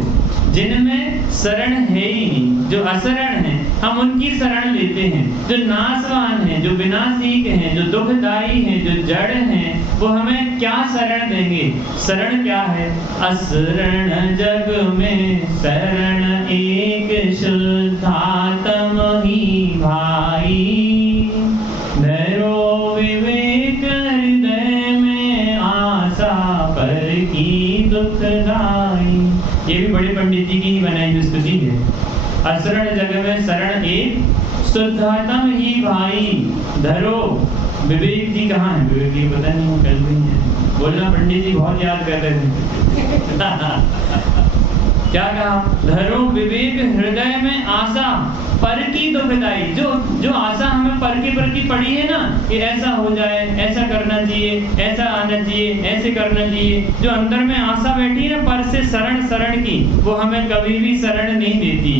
जिनमें शरण है ही नहीं, जो असरण है हम उनकी शरण लेते हैं। जो नाशवान है, जो विनाशीक हैं, जो दुखदायी हैं, जो जड़ हैं, वो हमें क्या शरण देंगे? शरण क्या है? असरण जग में शरण एक शुद्धात्म ही भाई, धरो विवेक हृदय में आशा पर की दुखदाई। ये भी बड़े पंडित जी की ही बनाई हुई स्तुति है। असरण जग में शरण एक शुद्धात्म ही भाई, धरो। विवेक जी कहाँ है? विवेक जी पता नहीं, कल भी है। बोलना, पंडित जी बहुत याद कर रहे थे। क्या कहा? धरो विवेक हृदय में आशा पर की दुखदाई। जो आशा हमें पर की पड़ी है ना, कि ऐसा हो जाए, ऐसा करना चाहिए, ऐसा आना चाहिए, ऐसे करना चाहिए, जो अंदर में आशा बैठी है ना पर से शरण की, वो हमें कभी भी शरण नहीं देती।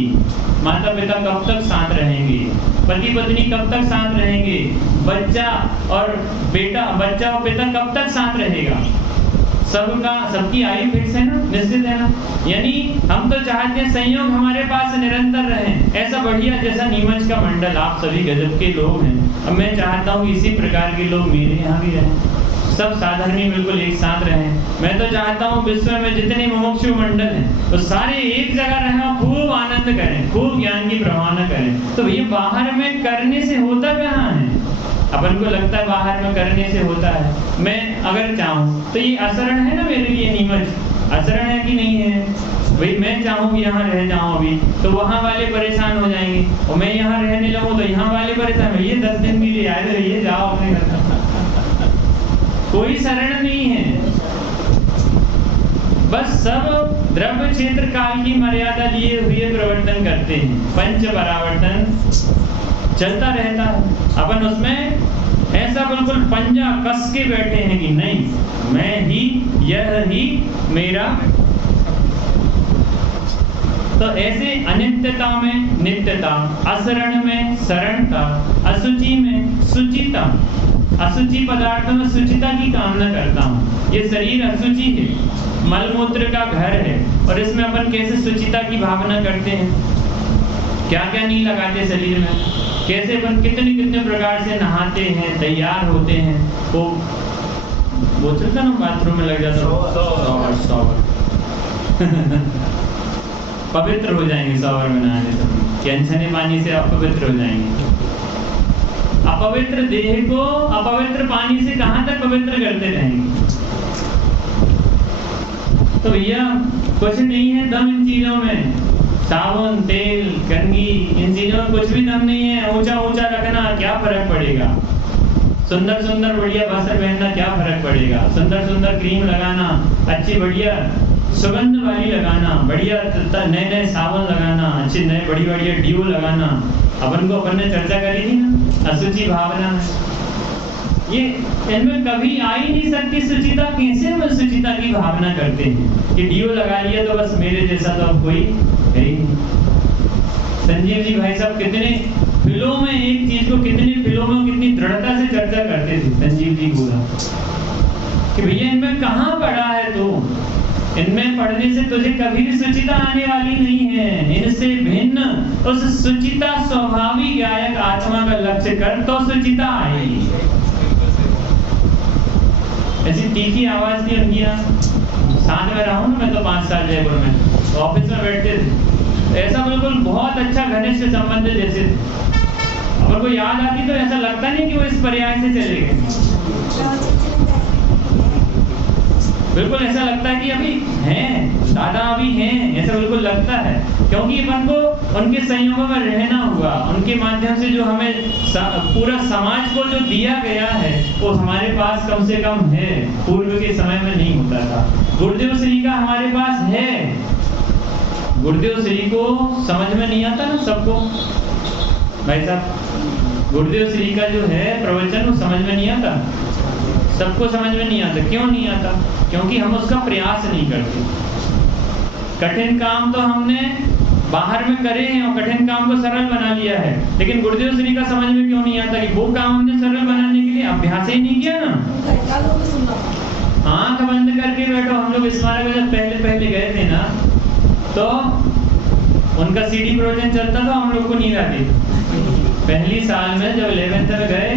माता पिता कब तक साथ रहेंगे? पति पत्नी कब तक साथ रहेंगे? बच्चा और पिता कब तक साथ रहेगा? सबकी आयु फिक्स है ना, निश्चित है ना। यानी हम तो चाहते हैं संयोग हमारे पास निरंतर रहे। ऐसा बढ़िया जैसा नीमच का मंडल, आप सभी गजब के लोग हैं। अब मैं चाहता हूँ इसी प्रकार के लोग मेरे यहाँ भी रहें, सब साधर्मी बिल्कुल एक साथ रहें। मैं तो चाहता हूँ विश्व में जितने मुमुक्षु मंडल हैं तो सारे एक जगह रहें, खूब आनंद करें, खूब ज्ञान की प्रवाहना करें। तो ये बाहर में करने से होता कहाँ है? अपन को लगता है बाहर में करने से होता है। मैं अगर चाहूँ तो ये असरण है ना मेरे लिए, नीमच असरण है कि नहीं है? भाई मैं चाहूँ कि यहाँ रह जाऊँ अभी, तो वहाँ वाले परेशान हो जाएंगे, और मैं यहाँ रहने लगूँ तो यहाँ वाले परेशान, ये 10 दिन के लिए आए थे, ये जाओ अपने घर। कोई शरण नहीं है, बस सब द्रव्य क्षेत्र काल की मर्यादा लिए हुए प्रवर्तन करते हैं। पंच परावर्तन चलता रहता है। अपन उसमें ऐसा बिल्कुल पंजा कस के बैठे हैं कि नहीं, मैं ही, यह ही मेरा। तो ऐसे अनित्यता में नित्यता, असरण में शरणता, अशुचि में शुचिता। अशुचि पदार्थों में शुचिता की कामना करता हूँ। ये शरीर अशुचि है, मलमूत्र का घर है, और इसमें अपन कैसे शुचिता की भावना करते हैं? क्या क्या नहीं लगाते शरीर में, कैसे अपन कितने प्रकार से नहाते हैं, तैयार होते हैं। वो चलता ना बाथरूम में लग जाता शॉवर पवित्र हो जाएंगे शॉवर में नहाने से, कि अनछने पानी से आप पवित्र हो जाएंगे। अपवित्र देह को अपवित्र पानी से कहां तक पवित्र करते रहेंगे? तो भैया कुछ नहीं है दम इन चीजों में, साबुन, तेल, कंघी, इन चीजों में कुछ भी दम नहीं है। ऊंचा ऊंचा रखना क्या फर्क पड़ेगा? सुंदर सुंदर बढ़िया वस्त्र पहनना क्या फर्क पड़ेगा, सुंदर सुंदर क्रीम लगाना, अच्छी बढ़िया सुगंध वाली लगाना, बढ़िया नए नए साबुन लगाना, अच्छी नए बढ़िया डियो लगाना। अपन को अपन ने चर्चा करी थी ना अशुचि भावना में, ये इनमें कभी आ ही नहीं सकती शुचिता। कैसे हम शुचिता की भावना करते हैं कि डियो लगा लिया तो बस मेरे जैसा तो अब कोई है ही नहीं। संजीव जी भाई साहब कितने फिल्मों में एक चीज को कितनी फिल्मों में कितनी दृढ़ता से चर्चा करते थे। संजीव जी बोला कि भैया इनमें कहाँ पढ़ा है तू, इनमें पढ़ने से तुझे कभी भी शुचिता आने वाली नहीं है। इनसे भिन्न उस शुचिता स्वाभाविक गायक आत्मा का लक्ष्य कर तो शुचिता आएगी। ऐसी तीखी आवाज थी उनकी ना, साथ में रहा हूँ ना मैं तो 5 साल जयपुर में, तो ऑफिस में बैठते थे, ऐसा बिल्कुल बहुत अच्छा घनिष्ठ संबंध जैसे थे। अगर कोई याद आती तो ऐसा लगता नहीं कि वो इस पर्याय से चले गए, बिल्कुल ऐसा लगता है कि अभी हैं, दादा अभी हैं, ऐसा बिल्कुल लगता है। क्योंकि अपन को उनके संयोगों में रहना हुआ, उनके माध्यम से जो हमें पूरा समाज को जो दिया गया है वो हमारे पास कम से कम है, पूर्व के समय में नहीं होता था। गुरुदेव श्री का हमारे पास है, गुरुदेव श्री को समझ में नहीं आता ना सबको भाई साहब, गुरुदेव श्री का जो है प्रवचन वो समझ में नहीं आता, सबको समझ में नहीं आता। क्यों नहीं आता? क्योंकि हम उसका प्रयास नहीं करते। कठिन काम तो हमने बाहर में करे हैं और कठिन काम को सरल बना लिया है, लेकिन गुरुदेव श्री का समझ में क्यों नहीं आता कि वो काम हमने सरल बनाने के लिए अभ्यास ही नहीं किया ना। आंख बंद करके बैठो। हम लोग स्मारक में जब पहले गए थे ना, तो उनका सीडी प्रवचन चलता था, हम लोग को नींद आती थी। पहली साल में जब 11th में गए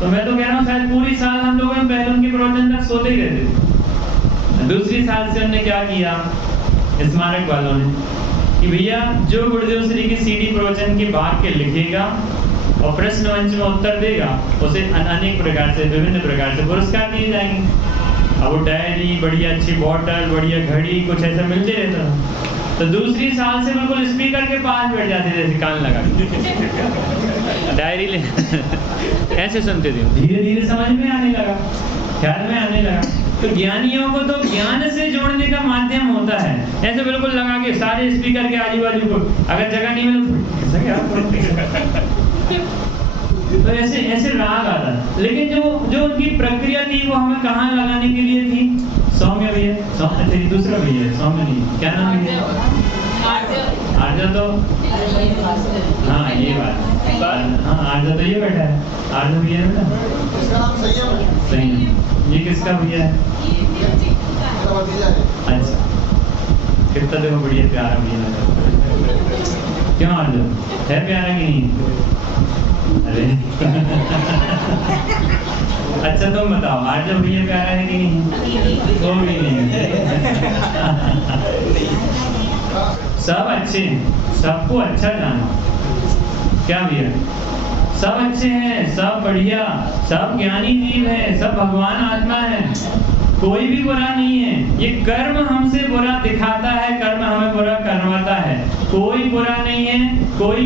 तो मैं तो कह रहा हूँ शायद पूरी साल हम लोगों ने पहले उनके प्रवचन तक सोते ही रहते थे। दूसरी साल से हमने क्या किया स्मारक वालों ने कि भैया जो गुरुदेव श्री की सीडी प्रवचन के भाग के लिखेगा और प्रश्न मंच में उत्तर देगा उसे अनेक प्रकार से विभिन्न प्रकार से पुरस्कार दिए जाएंगे। अब वो डायरी, बढ़िया अच्छी बॉटल, बढ़िया घड़ी, कुछ ऐसा मिलते रहता था। तो दूसरी साल से बिल्कुल स्पीकर के पास बैठ जाते थे कान लगा डायरी ले ऐसे सुनते थे। धीरे धीरे समझ में आने लगा, ख्याल में आने लगा। तो ज्ञानियों को तो ज्ञान से जोड़ने का माध्यम होता है। ऐसे बिल्कुल लगा के सारे स्पीकर के आजू बाजू को, अगर जगह नहीं मिले तो ऐसे राग आता। लेकिन जो उनकी प्रक्रिया थी वो हमें कहाँ लगाने के लिए थी? सौम्य भैया, सौम्य दूसरा भैया, सौम्य नहीं, क्या नाम है? आर्जा तो हाँ ये बात, हाँ आर्जा तो ये बैठा है, आर्जा भैया है ना, सही है। ये किसका भैया है? अच्छा, कितना देखो बढ़िया प्यारा भैया। क्यों आर्जा है प्यारा कि नहीं? अरे अच्छा तुम बताओ आर्जा भैया प्यारा है कि नहीं? वो भी नहीं। सब अच्छे हैं, सबको अच्छा जानो। क्या भैया? सब अच्छे हैं, सब बढ़िया, सब ज्ञानी जीव है, सब भगवान आत्मा है, कोई भी बुरा नहीं है। ये कर्म हमसे बुरा दिखाता है, कर्म हमें बुरा करवाता है। कोई बुरा नहीं है, कोई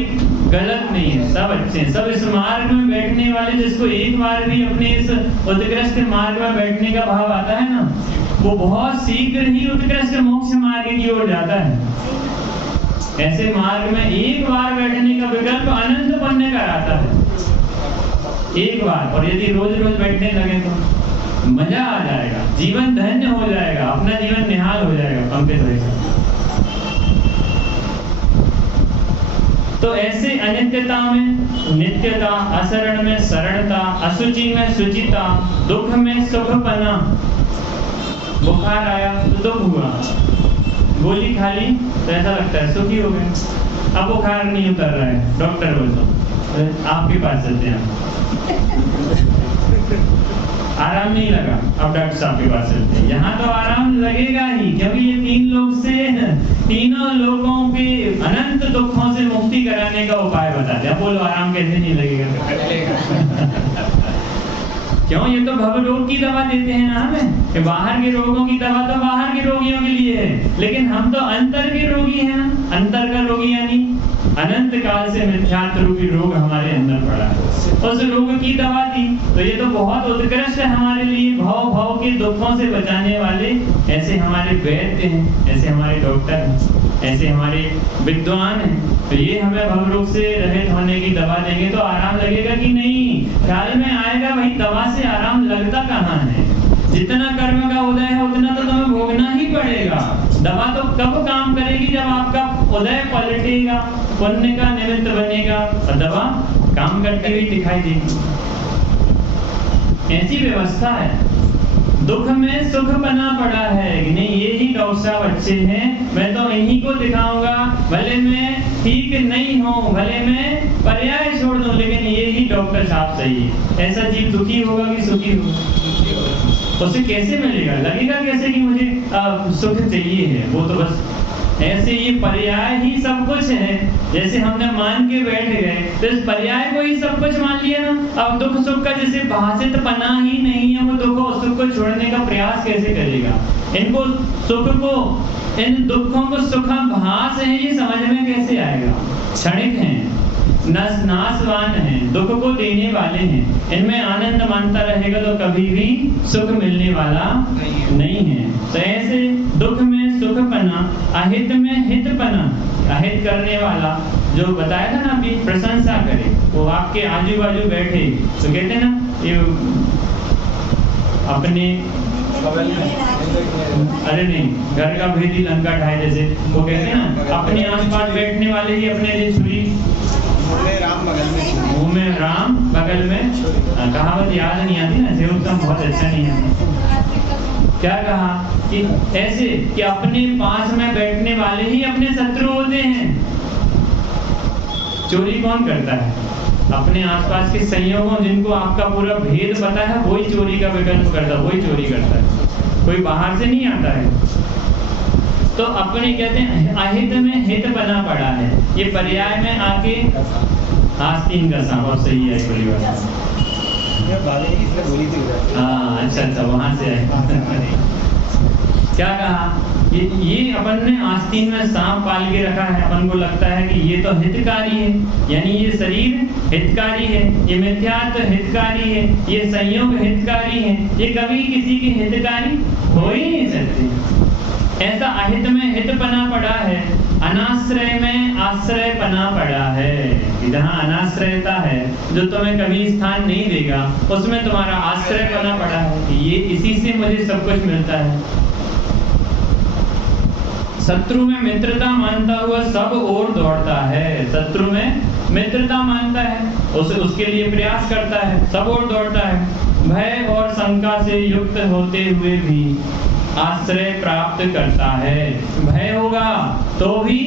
गलत नहीं है, सब अच्छे हैं। सब इस मार्ग में बैठने वाले, जिसको एक बार भी अपने इस उत्कृष्ट मार्ग में बैठने का भाव आता है ना, वो बहुत शीघ्र ही उत्कृष्ट मोक्ष मार्ग की ओर जाता है। ऐसे मार्ग में एक बार बैठने का विकल्प अनंत पुण्य कराता है, एक बार। और यदि रोज रोज बैठने लगे तो मजा आ जाएगा, जीवन धन्य हो जाएगा, अपना जीवन निहाल हो जाएगा पंकज भाई साहब। तो ऐसे अनित्यता में नित्यता, असरण में शरणता, अशुचि में शुचिता, दुख में सुखपना। बुखार आया तो दुख हुआ, गोली खा ली तो ऐसा लगता है सुखी हो गए। अब बुखार नहीं उतर रहा है, डॉक्टर बोलता आपके पास चलते हैं, आराम नहीं लगा, अब डॉक्टर साहब के पास चलते हैं। यहाँ तो आराम लगेगा ही, क्योंकि ये तीनों लोगों के अनंत दुखों से मुक्ति कराने का उपाय बताते हैं। बोलो आराम कैसे नहीं लगेगा? क्यों? ये तो भव रोग की दवा देते हैं ना हमें, कि बाहर के रोगों की दवा तो बाहर के रोगियों के लिए है, लेकिन हम तो अंतर के रोगी हैं ना। अंतर का रोगी यानी अनंत काल से मिथ्यात्व रूपी रोग हमारे अंदर पड़ा है। उस रोग की दवा दी तो ये तो बहुत उत्कृष्ट है हमारे लिए, भाव भाव के दुखों से बचाने वाले। ऐसे हमारे वैद्य हैं, ऐसे हमारे डॉक्टर हैं, ऐसे हमारे विद्वान हैं। तो ये हमें भव रोग से रहित होने की दवा देंगे तो आराम लगेगा कि नहीं? ख्याल में आएगा भाई दवा से आराम लगता कहाँ है? जितना कर्म का उदय है उतना तो तुम्हें भोगना ही पड़ेगा। दवा तो कब काम करेगी? जब आपका उदय पलटेगा, पुण्य का निमित्त बनेगा और दवा काम करती हुई दिखाई देगी। ऐसी व्यवस्था है। दुख में सुख बना पड़ा है कि नहीं, ये ही डॉक्टर साहब अच्छे हैं, मैं तो इन्हीं को दिखाऊंगा, भले मैं ठीक नहीं हूँ, भले मैं पर्याय छोड़ दूं, लेकिन ये ही डॉक्टर साहब सही है। ऐसा जीव दुखी होगा कि सुखी होगा? उसे कैसे मिलेगा? लगेगा कैसे कि मुझे सुख चाहिए है? वो तो बस ऐसे ये पर्याय ही सब कुछ है। जैसे हमने मान के बैठ गए तो इस पर्याय को ही सब कुछ मान लिया ना। अब दुख सुख का जैसे भाषित पना ही नहीं है, वो दुख और सुख को छोड़ने का प्रयास कैसे करेगा? इनको सुख को, इन दुखों को सुखाभास है, ये समझ में कैसे आएगा? क्षणिक हैं, नाशवान हैं, दुख को देने वाले हैं। इनमें आनंद मानता रहेगा तो कभी भी सुख मिलने वाला नहीं है। तो ऐसे दुख में सुखपना, अहित में हितपना, अहित करने वाला जो बताया था ना अभी, प्रशंसा करे, वो आपके आजू बाजू बैठे तो कहते हैं ना ये अपने अरे नहीं, घर का भेदी लंका ढाए, जैसे वो कहते हैं ना अपने आसपास बैठने वाले ही अपने लिए छुरी, मुंह में राम बगल में। कहावत याद नहीं आती ना, से उत्तम बहुत अच्छा नहीं है। क्या कहा कि ऐसे कि अपने पास में बैठने वाले ही अपने शत्रु होते हैं। चोरी कौन करता है? अपने आसपास के संयोगों, जिनको आपका पूरा भेद पता है, वही चोरी का विकल्प करता है, वही चोरी करता है, कोई बाहर से नहीं आता है। तो अपने कहते हैं अहित में हित बना पड़ा है। ये पर्याय में आके आस्तीन का सांप सही है बड़ी बात। हाँ अच्छा, वहां से आए। क्या कहा? ये अपन ने आस्तीन में सांप पाल के रखा है। अपन को लगता है कि ये तो हितकारी है, यानी ये शरीर हितकारी है, ये मिथ्यात्व हितकारी है, ये संयोग हितकारी है, ये कभी किसी की हितकारी हो ही नहीं सकती। ऐसा अहित में हित बना पड़ा है, अनाश्रय में आश्रय बना पड़ा है। जहाँ अनाश्रयता है, जो तुम्हें कभी स्थान नहीं देगा, उसमें तुम्हारा आश्रय बना पड़ा है। ये इसी से मुझे सब कुछ मिलता है। शत्रु में मित्रता मानता हुआ सब ओर दौड़ता है। शत्रु में मित्रता मानता है, उसके लिए प्रयास करता है, सब ओर दौड़ता है। भय और शंका से युक्त होते हुए भी आश्रय प्राप्त करता है। भय होगा तो भी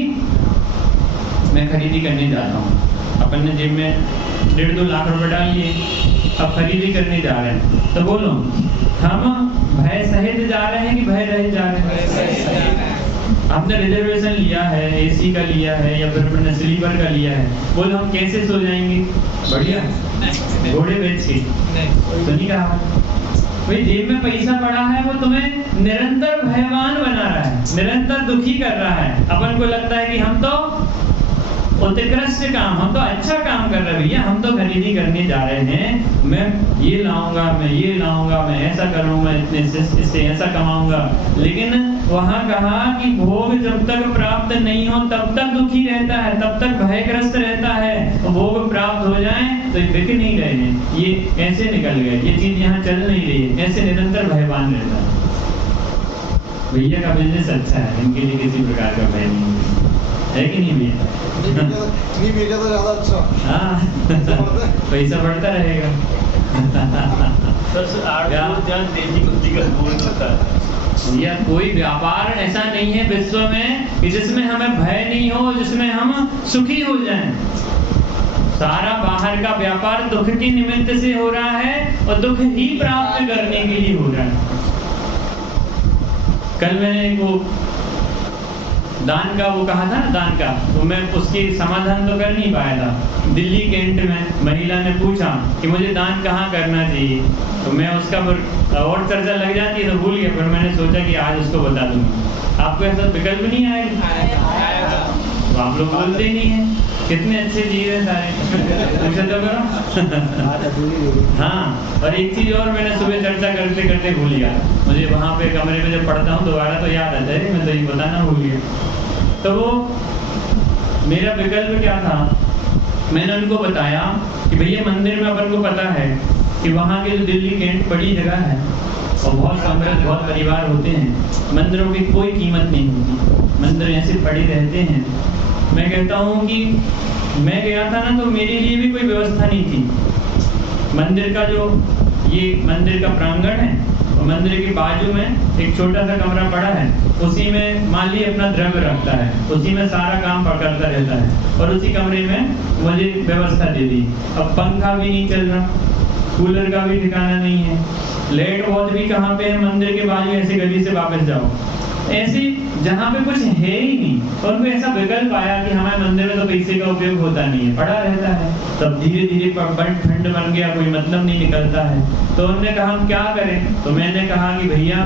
मैं खरीदी करने जाता हूँ। अपन ने जेब में 1.5-2 लाख रुपए डाल लिए, अब खरीदी करने जा रहे हैं, तो बोलो हम भय सहित जा रहे हैं कि भय रहित जा रहे हैं? आपने रिजर्वेशन लिया है, एसी का लिया है या फिर अपने स्लीपर का लिया है, बोलो हम कैसे सो जाएंगे? बढ़िया घोड़े बेच के। तो नहीं कहा भाई, जेब में पैसा पड़ा है, वो तुम्हें निरंतर भयवान बना रहा है, निरंतर दुखी कर रहा है। अपन को लगता है कि हम तो उत्कृष्ट काम, हम तो अच्छा काम कर रहे हैं भैया, हम तो खरीदी करने जा रहे हैं, मैं ये लाऊंगा, मैं ये लाऊंगा, मैं ऐसा करूंगा, इतने इससे ऐसा कमाऊंगा। लेकिन वहाँ कहा कि भोग जब तक प्राप्त नहीं हो तब तक दुखी रहता है, तब तक भयग्रस्त रहता है। तो भोग प्राप्त हो जाए तो बिक नहीं रहे हैं, ये ऐसे निकल गए, ये चीज यहाँ चल नहीं रही है, ऐसे निरंतर भयवान रहता है। भैया का बिजनेस अच्छा है, इनके लिए किसी प्रकार का भय नहीं है कि नहीं भैया? नहीं बेचा तो ज्यादा अच्छा। हाँ पैसा बढ़ता रहेगा। या कोई व्यापार ऐसा नहीं है विश्व में कि जिसमें हमें भय नहीं हो, जिसमें हम सुखी हो जाएं। सारा बाहर का व्यापार दुख के निमित्त से हो रहा है और दुख ही प्राप्त करने के लिए हो रहा है। कल मैंने वो दान का वो कहा था ना, दान का, तो मैं उसकी समाधान तो कर नहीं पाया था। दिल्ली कैंट में महिला ने पूछा कि मुझे दान कहाँ करना चाहिए, तो मैं उसका और चर्चा लग जाती है तो भूल गया। फिर मैंने सोचा कि आज उसको बता दूंगा। आपको ऐसा विकल्प नहीं आएगा? तो आप लोग बोलते ही नहीं हैं, कितने अच्छे जीव हैं सारे, पूछा तो करो। हाँ, और एक चीज़ और मैंने सुबह चर्चा करते करते भूल गया, मुझे वहाँ पे कमरे में जब पढ़ता हूँ दोबारा तो याद आता है, मैं तो ये बताना भूल गया। तो वो मेरा विकल्प क्या था, मैंने उनको बताया कि भैया मंदिर में अपन को पता है कि वहाँ के जो दिल्ली कैंट बड़ी जगह है और बहुत समृद्ध बहुत परिवार होते हैं, मंदिरों की कोई कीमत नहीं होती, मंदिर ऐसे पड़े रहते हैं। मैं कहता हूँ कि मैं गया था ना तो मेरे लिए भी कोई व्यवस्था नहीं थी। मंदिर का जो ये मंदिर का प्रांगण है और मंदिर के बाजू में एक छोटा सा कमरा पड़ा है, उसी में माली अपना द्रव्य रखता है, उसी में सारा काम करता रहता है और उसी कमरे में मुझे व्यवस्था दे दी। अब पंखा भी नहीं चल रहा, कूलर का भी ठिकाना नहीं है, लाइट बहुत भी कहाँ पे है, मंदिर के बाजू ऐसी गली से वापस जाओ, ऐसी जहाँ पे कुछ है ही नहीं। और उनको ऐसा विकल्प आया कि हमारे मंदिर में तो पैसे का उपयोग होता नहीं है, पड़ा रहता है, तब धीरे धीरे ठंड बन गया, कोई मतलब नहीं निकलता है। तो उन्होंने कहा हम क्या करें, तो मैंने कहा कि भैया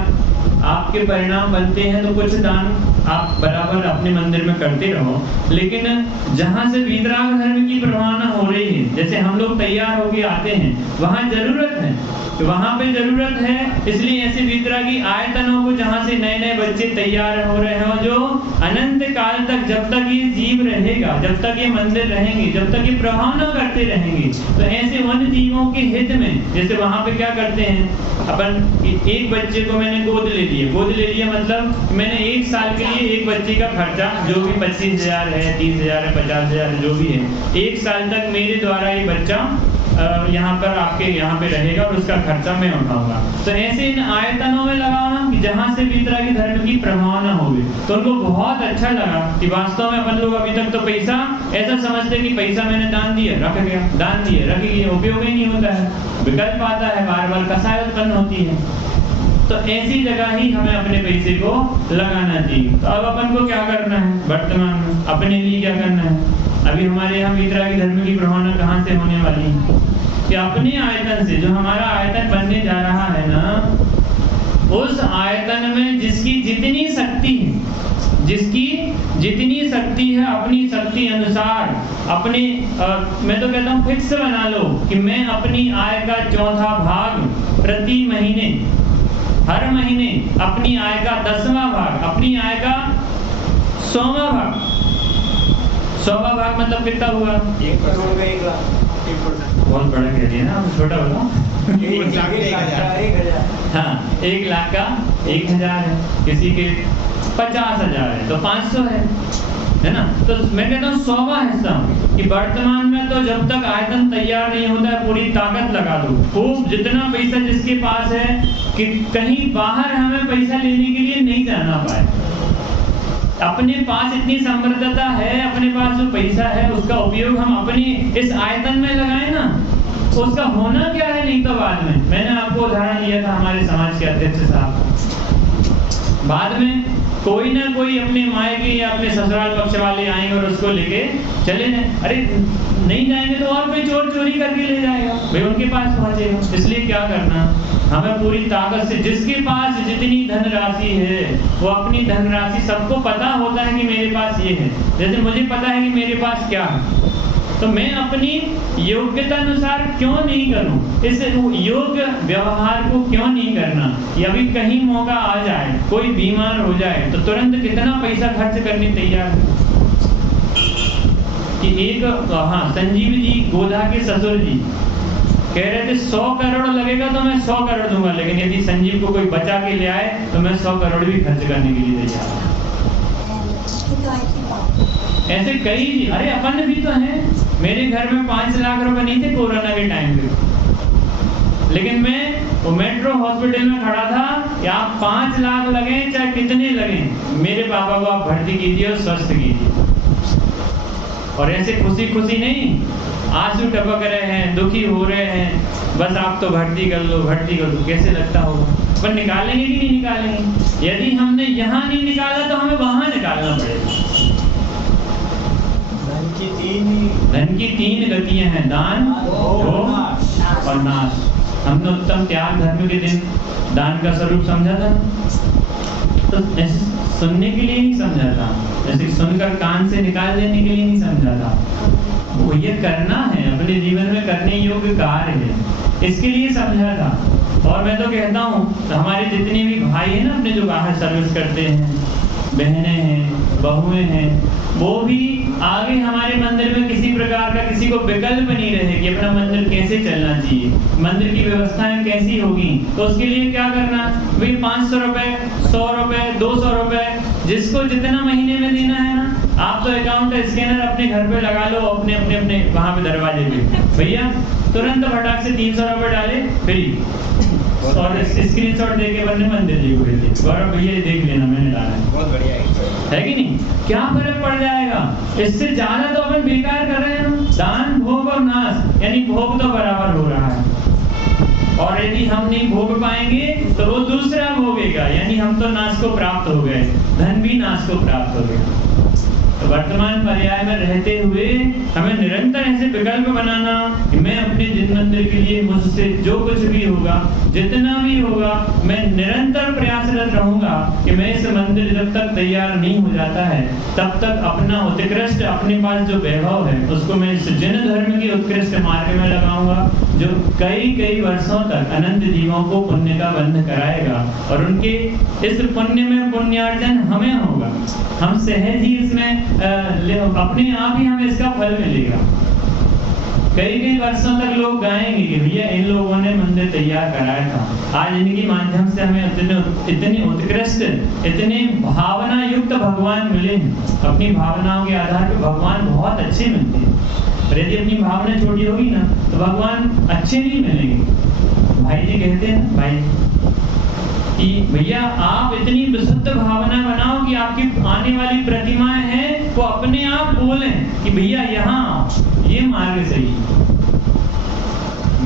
आपके परिणाम बनते हैं तो कुछ दान आप बराबर अपने मंदिर में करते रहो, लेकिन जहाँ से वीतराग धर्म की प्रवाहना हो रही है, जैसे हम लोग तैयार होके आते हैं, वहाँ जरूरत है, तो वहाँ पे जरूरत है, इसलिए ऐसे वीतरागी आयतनों को जहाँ से नए नए बच्चे तैयार हो रहे हो, जो अनंत काल तक जब तक ये जीव रहेगा, जब तक ये मंदिर रहेंगे, जब तक ये प्रवाहना करते रहेंगे, तो ऐसे वन जीवों के हित में, जैसे वहाँ पे क्या करते हैं अपन, एक बच्चे को मैंने गोद ले लिया मतलब मैंने 1 साल के लिए एक बच्चे का खर्चा जो भी 25,000 है, 30,000 है, 50,000 है, जो भी है, 1 साल तक मेरे द्वारा ये बच्चा यहाँ पर आपके यहाँ पे रहेगा और उसका खर्चा मैं उठाऊंगा। तो ऐसे इन आयतनों में लगाना कि जहाँ से वीतरागी धर्म की प्रभावना होगी, तो उनको बहुत अच्छा लगा कि वास्तव में अपन लोग अभी तक तो पैसा ऐसा समझते कि पैसा मैंने दान दिया रख गया, दान दिए रख गया, उपयोग ही नहीं होता है, विकल्प आता है, बार बार कसाय उत्पन्न होती है। तो ऐसी जगह ही हमें अपने पैसे को लगाना चाहिए। तो अब अपन को क्या करना है, वर्तमान में अपने लिए क्या करना है, अभी हमारे यहाँ वीतरागी धर्म की प्रभावना कहाँ से होने वाली है कि अपने आयतन से, जो हमारा आयतन बनने जा रहा है ना, उस आयतन में जिसकी जितनी शक्ति है, जिसकी जितनी शक्ति है, अपनी शक्ति अनुसार अपने मैं तो कहता हूँ फिक्स बना लो कि मैं अपनी आय का 1/4 भाग प्रति महीने, हर महीने अपनी आय का 10वां भाग, अपनी आय का 100वां भाग, 100वां भाग मतलब कितना हुआ, 1 करोड़ में 1 लाख, 1%। बहुत बड़ा कह दिया ना, छोटा बताओ। 1 लाख में 1,000। हाँ, 1 लाख का 1,000 है, किसी के 50,000 है तो 500 है ना। तो मैं कहता हूँ 100वां हिस्सा कि वर्तमान में तो जब तक आयतन तैयार नहीं होता है, पूरी ताकत लगा दो, खूब जितना पैसा जिसके पास है, कि कहीं बाहर हमें पैसा लेने के लिए नहीं जाना पाए, अपने पास इतनी समृद्धता है, अपने पास जो पैसा है उसका उपयोग हम अपनी इस आयतन में लगाए ना, तो उसका होना क्या है नहीं तो बाद में। मैंने आपको उदाहरण दिया था हमारे समाज के अध्यक्ष साहब, बाद में कोई ना कोई अपने मायके या अपने ससुराल पक्ष वाले आएंगे और उसको लेके चले जाए, अरे नहीं जाएंगे तो और कोई चोर चोरी करके ले जाएगा, भाई उनके पास पहुंचेगा। इसलिए क्या करना, हमें पूरी ताकत से, जिसके पास जितनी धनराशि है वो अपनी धनराशि, सबको पता होता है कि मेरे पास ये है, जैसे मुझे पता है कि मेरे पास क्या है, तो मैं अपनी योग्यता अनुसार क्यों नहीं करूं, इस योग्य व्यवहार को क्यों नहीं करना। या अभी कहीं मौका आ जाए, कोई बीमार हो जाए तो तुरंत कितना पैसा खर्च करने तैयार है कि एक, हाँ, संजीव जी गोधा के ससुर जी कह रहे थे 100 करोड़ लगेगा तो मैं 100 करोड़ दूंगा, लेकिन यदि संजीव को कोई बचा के ले आए तो मैं 100 करोड़ भी खर्च करने के लिए तैयार। ऐसे कई, अरे अपन भी तो हैं, मेरे घर में 5 लाख रुपए नहीं थे कोरोना के टाइम पे, लेकिन मैं वो मेट्रो हॉस्पिटल में खड़ा था कि आप 5 लाख लगे चाहे कितने लगे, मेरे पापा को आप भर्ती कीजिए और स्वस्थ कीजिए। और ऐसे खुशी खुशी नहीं, आंसू टपक रहे हैं, दुखी हो रहे हैं, बस आप तो भर्ती कर लो, भर्ती कर लो, कैसे लगता होगा। पर निकालेंगे कि नहीं निकालेंगे, यदि हमने यहाँ नहीं निकाला तो हमें वहाँ निकालना पड़ेगा। धन की 3 गतियां हैं, दान, भोग और नाश। हमने उत्तम त्याग धर्म के दिन दान का स्वरूप समझा था। तो ऐसे सुनने के लिए नहीं समझा था, जैसे सुनकर कान से निकाल देने के लिए नहीं समझा था। वो ये करना है, अपने जीवन में करने योग्य कार्य है, इसके लिए समझा था। और मैं तो कहता हूँ हमारे जितने भी भाई हैं ना, अपने जो बाहर सर्विस करते हैं, बहनें हैं, बहुएं हैं, वो भी आगे हमारे मंदिर में किसी प्रकार का किसी को विकल्प नहीं रहे कि अपना मंदिर कैसे चलना चाहिए, मंदिर की व्यवस्थाएं कैसी होगी। तो उसके लिए क्या करना भाई, 500 रुपए, 100 रुपए, 200 रुपए, जिसको जितना महीने में देना है ना, आप तो अकाउंट स्कैनर अपने घर पे लगा लो, अपने अपने अपने वहां पे दरवाजे पे, भैया तुरंत फटाक से 300 रुपए डाले फ्री, और स्क्रीनशॉट देके बंदे मंदिर जी को भेजे, गौरव भैया ये देख लेना मैंने डाला है। बहुत बढ़िया है कि नहीं? क्या फर्क पड़ जाएगा? इससे ज्यादा तो अपन बेकार कर रहे हैं हम। दान, भोग और नाश, यानी भोग तो बराबर हो रहा है, और यदि हम नहीं भोग पाएंगे तो वो दूसरा भोगेगा, यानी हम तो नाश को प्राप्त हो गए, धन भी नाश को प्राप्त हो गया। तो वर्तमान पर्याय में रहते हुए हमें निरंतर ऐसे विकल्प बनाना कि मैं अपने जिन मंदिर के लिए मुझसे जो कुछ भी होगा, जितना भी होगा, मैं निरंतर प्रयासरत रहूंगा कि मैं इस मंदिर जब तक तैयार नहीं हो जाता है तब तक अपना उत्कृष्ट, अपने पास जो वैभव है उसको मैं इस जैन धर्म के उत्कृष्ट मार्ग में लगाऊंगा, जो कई कई वर्षों तक अनंत जीवों को पुण्य का बंध कराएगा, और उनके इस पुण्य में पुण्यार्जन हमें होगा। हम सहज ही इसमें अपने आप ही हमें इसका फल मिलेगा। कई कई वर्षों तक लोग गाएंगे कि भैया इन लोगों ने मंदिर तैयार कराया था, आज इनके माध्यम से हमें इतने उत्कृष्ट, इतने भावना युक्त भगवान मिले हैं। अपनी भावनाओं के आधार पर भगवान बहुत अच्छे मिलते हैं, पर यदि अपनी भावना छोटी होगी ना तो भगवान अच्छे नहीं मिलेंगे। भाई जी कहते हैं ना, भाई कि भैया आप इतनी विशुद्ध भावना बनाओ कि आपकी आने वाली प्रतिमाएं हैं वो अपने आप बोलें कि भैया यहाँ ये मार्ग सही।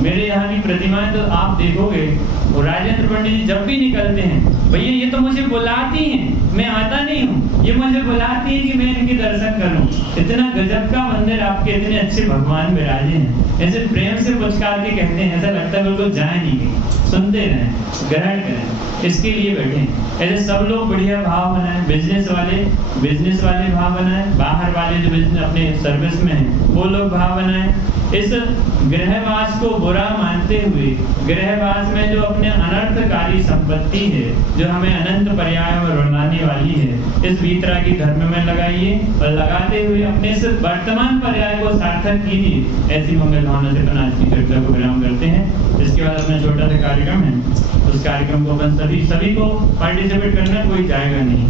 मेरे यहाँ की प्रतिमाएं तो आप देखोगे, वो राजेंद्र पंडित जी जब भी निकलते हैं, भैया ये तो मुझे बुलाती हैं, मैं आता नहीं हूँ, ये मुझे बुलाती है कि मैं इनके दर्शन करूँ। इतना गजब का मंदिर, आपके इतने अच्छे भगवान विराजे हैं, ऐसे प्रेम से पुचकार के कहते हैं, ऐसा लगता है बिल्कुल जाए नहीं, सुनते रहें, ग्रहण करें, इसके लिए बैठे। ऐसे सब लोग बढ़िया भाव बनाएं, बिजनेस वाले भाव बनाएं, बाहर वाले जो बिजनेस अपने सर्विस में हैं वो लोग भाव बनाएं। इस गृहवास को बुरा मानते हुए गृहवास में जो अपने अनर्थकारी संपत्ति है, जो हमें अनंत पर्यायों में रुलाने वाली है, इस वीतरागी धर्म में लगाइए, और लगाते हुए अपने इस वर्तमान पर्याय को सार्थक कीजिए। ऐसी मंगल भावना से अपन आज की चर्चा को विराम करते हैं। इसके बाद अपना छोटा सा कार्यक्रम है, उस कार्यक्रम को अपन सभी को पार्टिसिपेट करना, कोई जाएगा नहीं।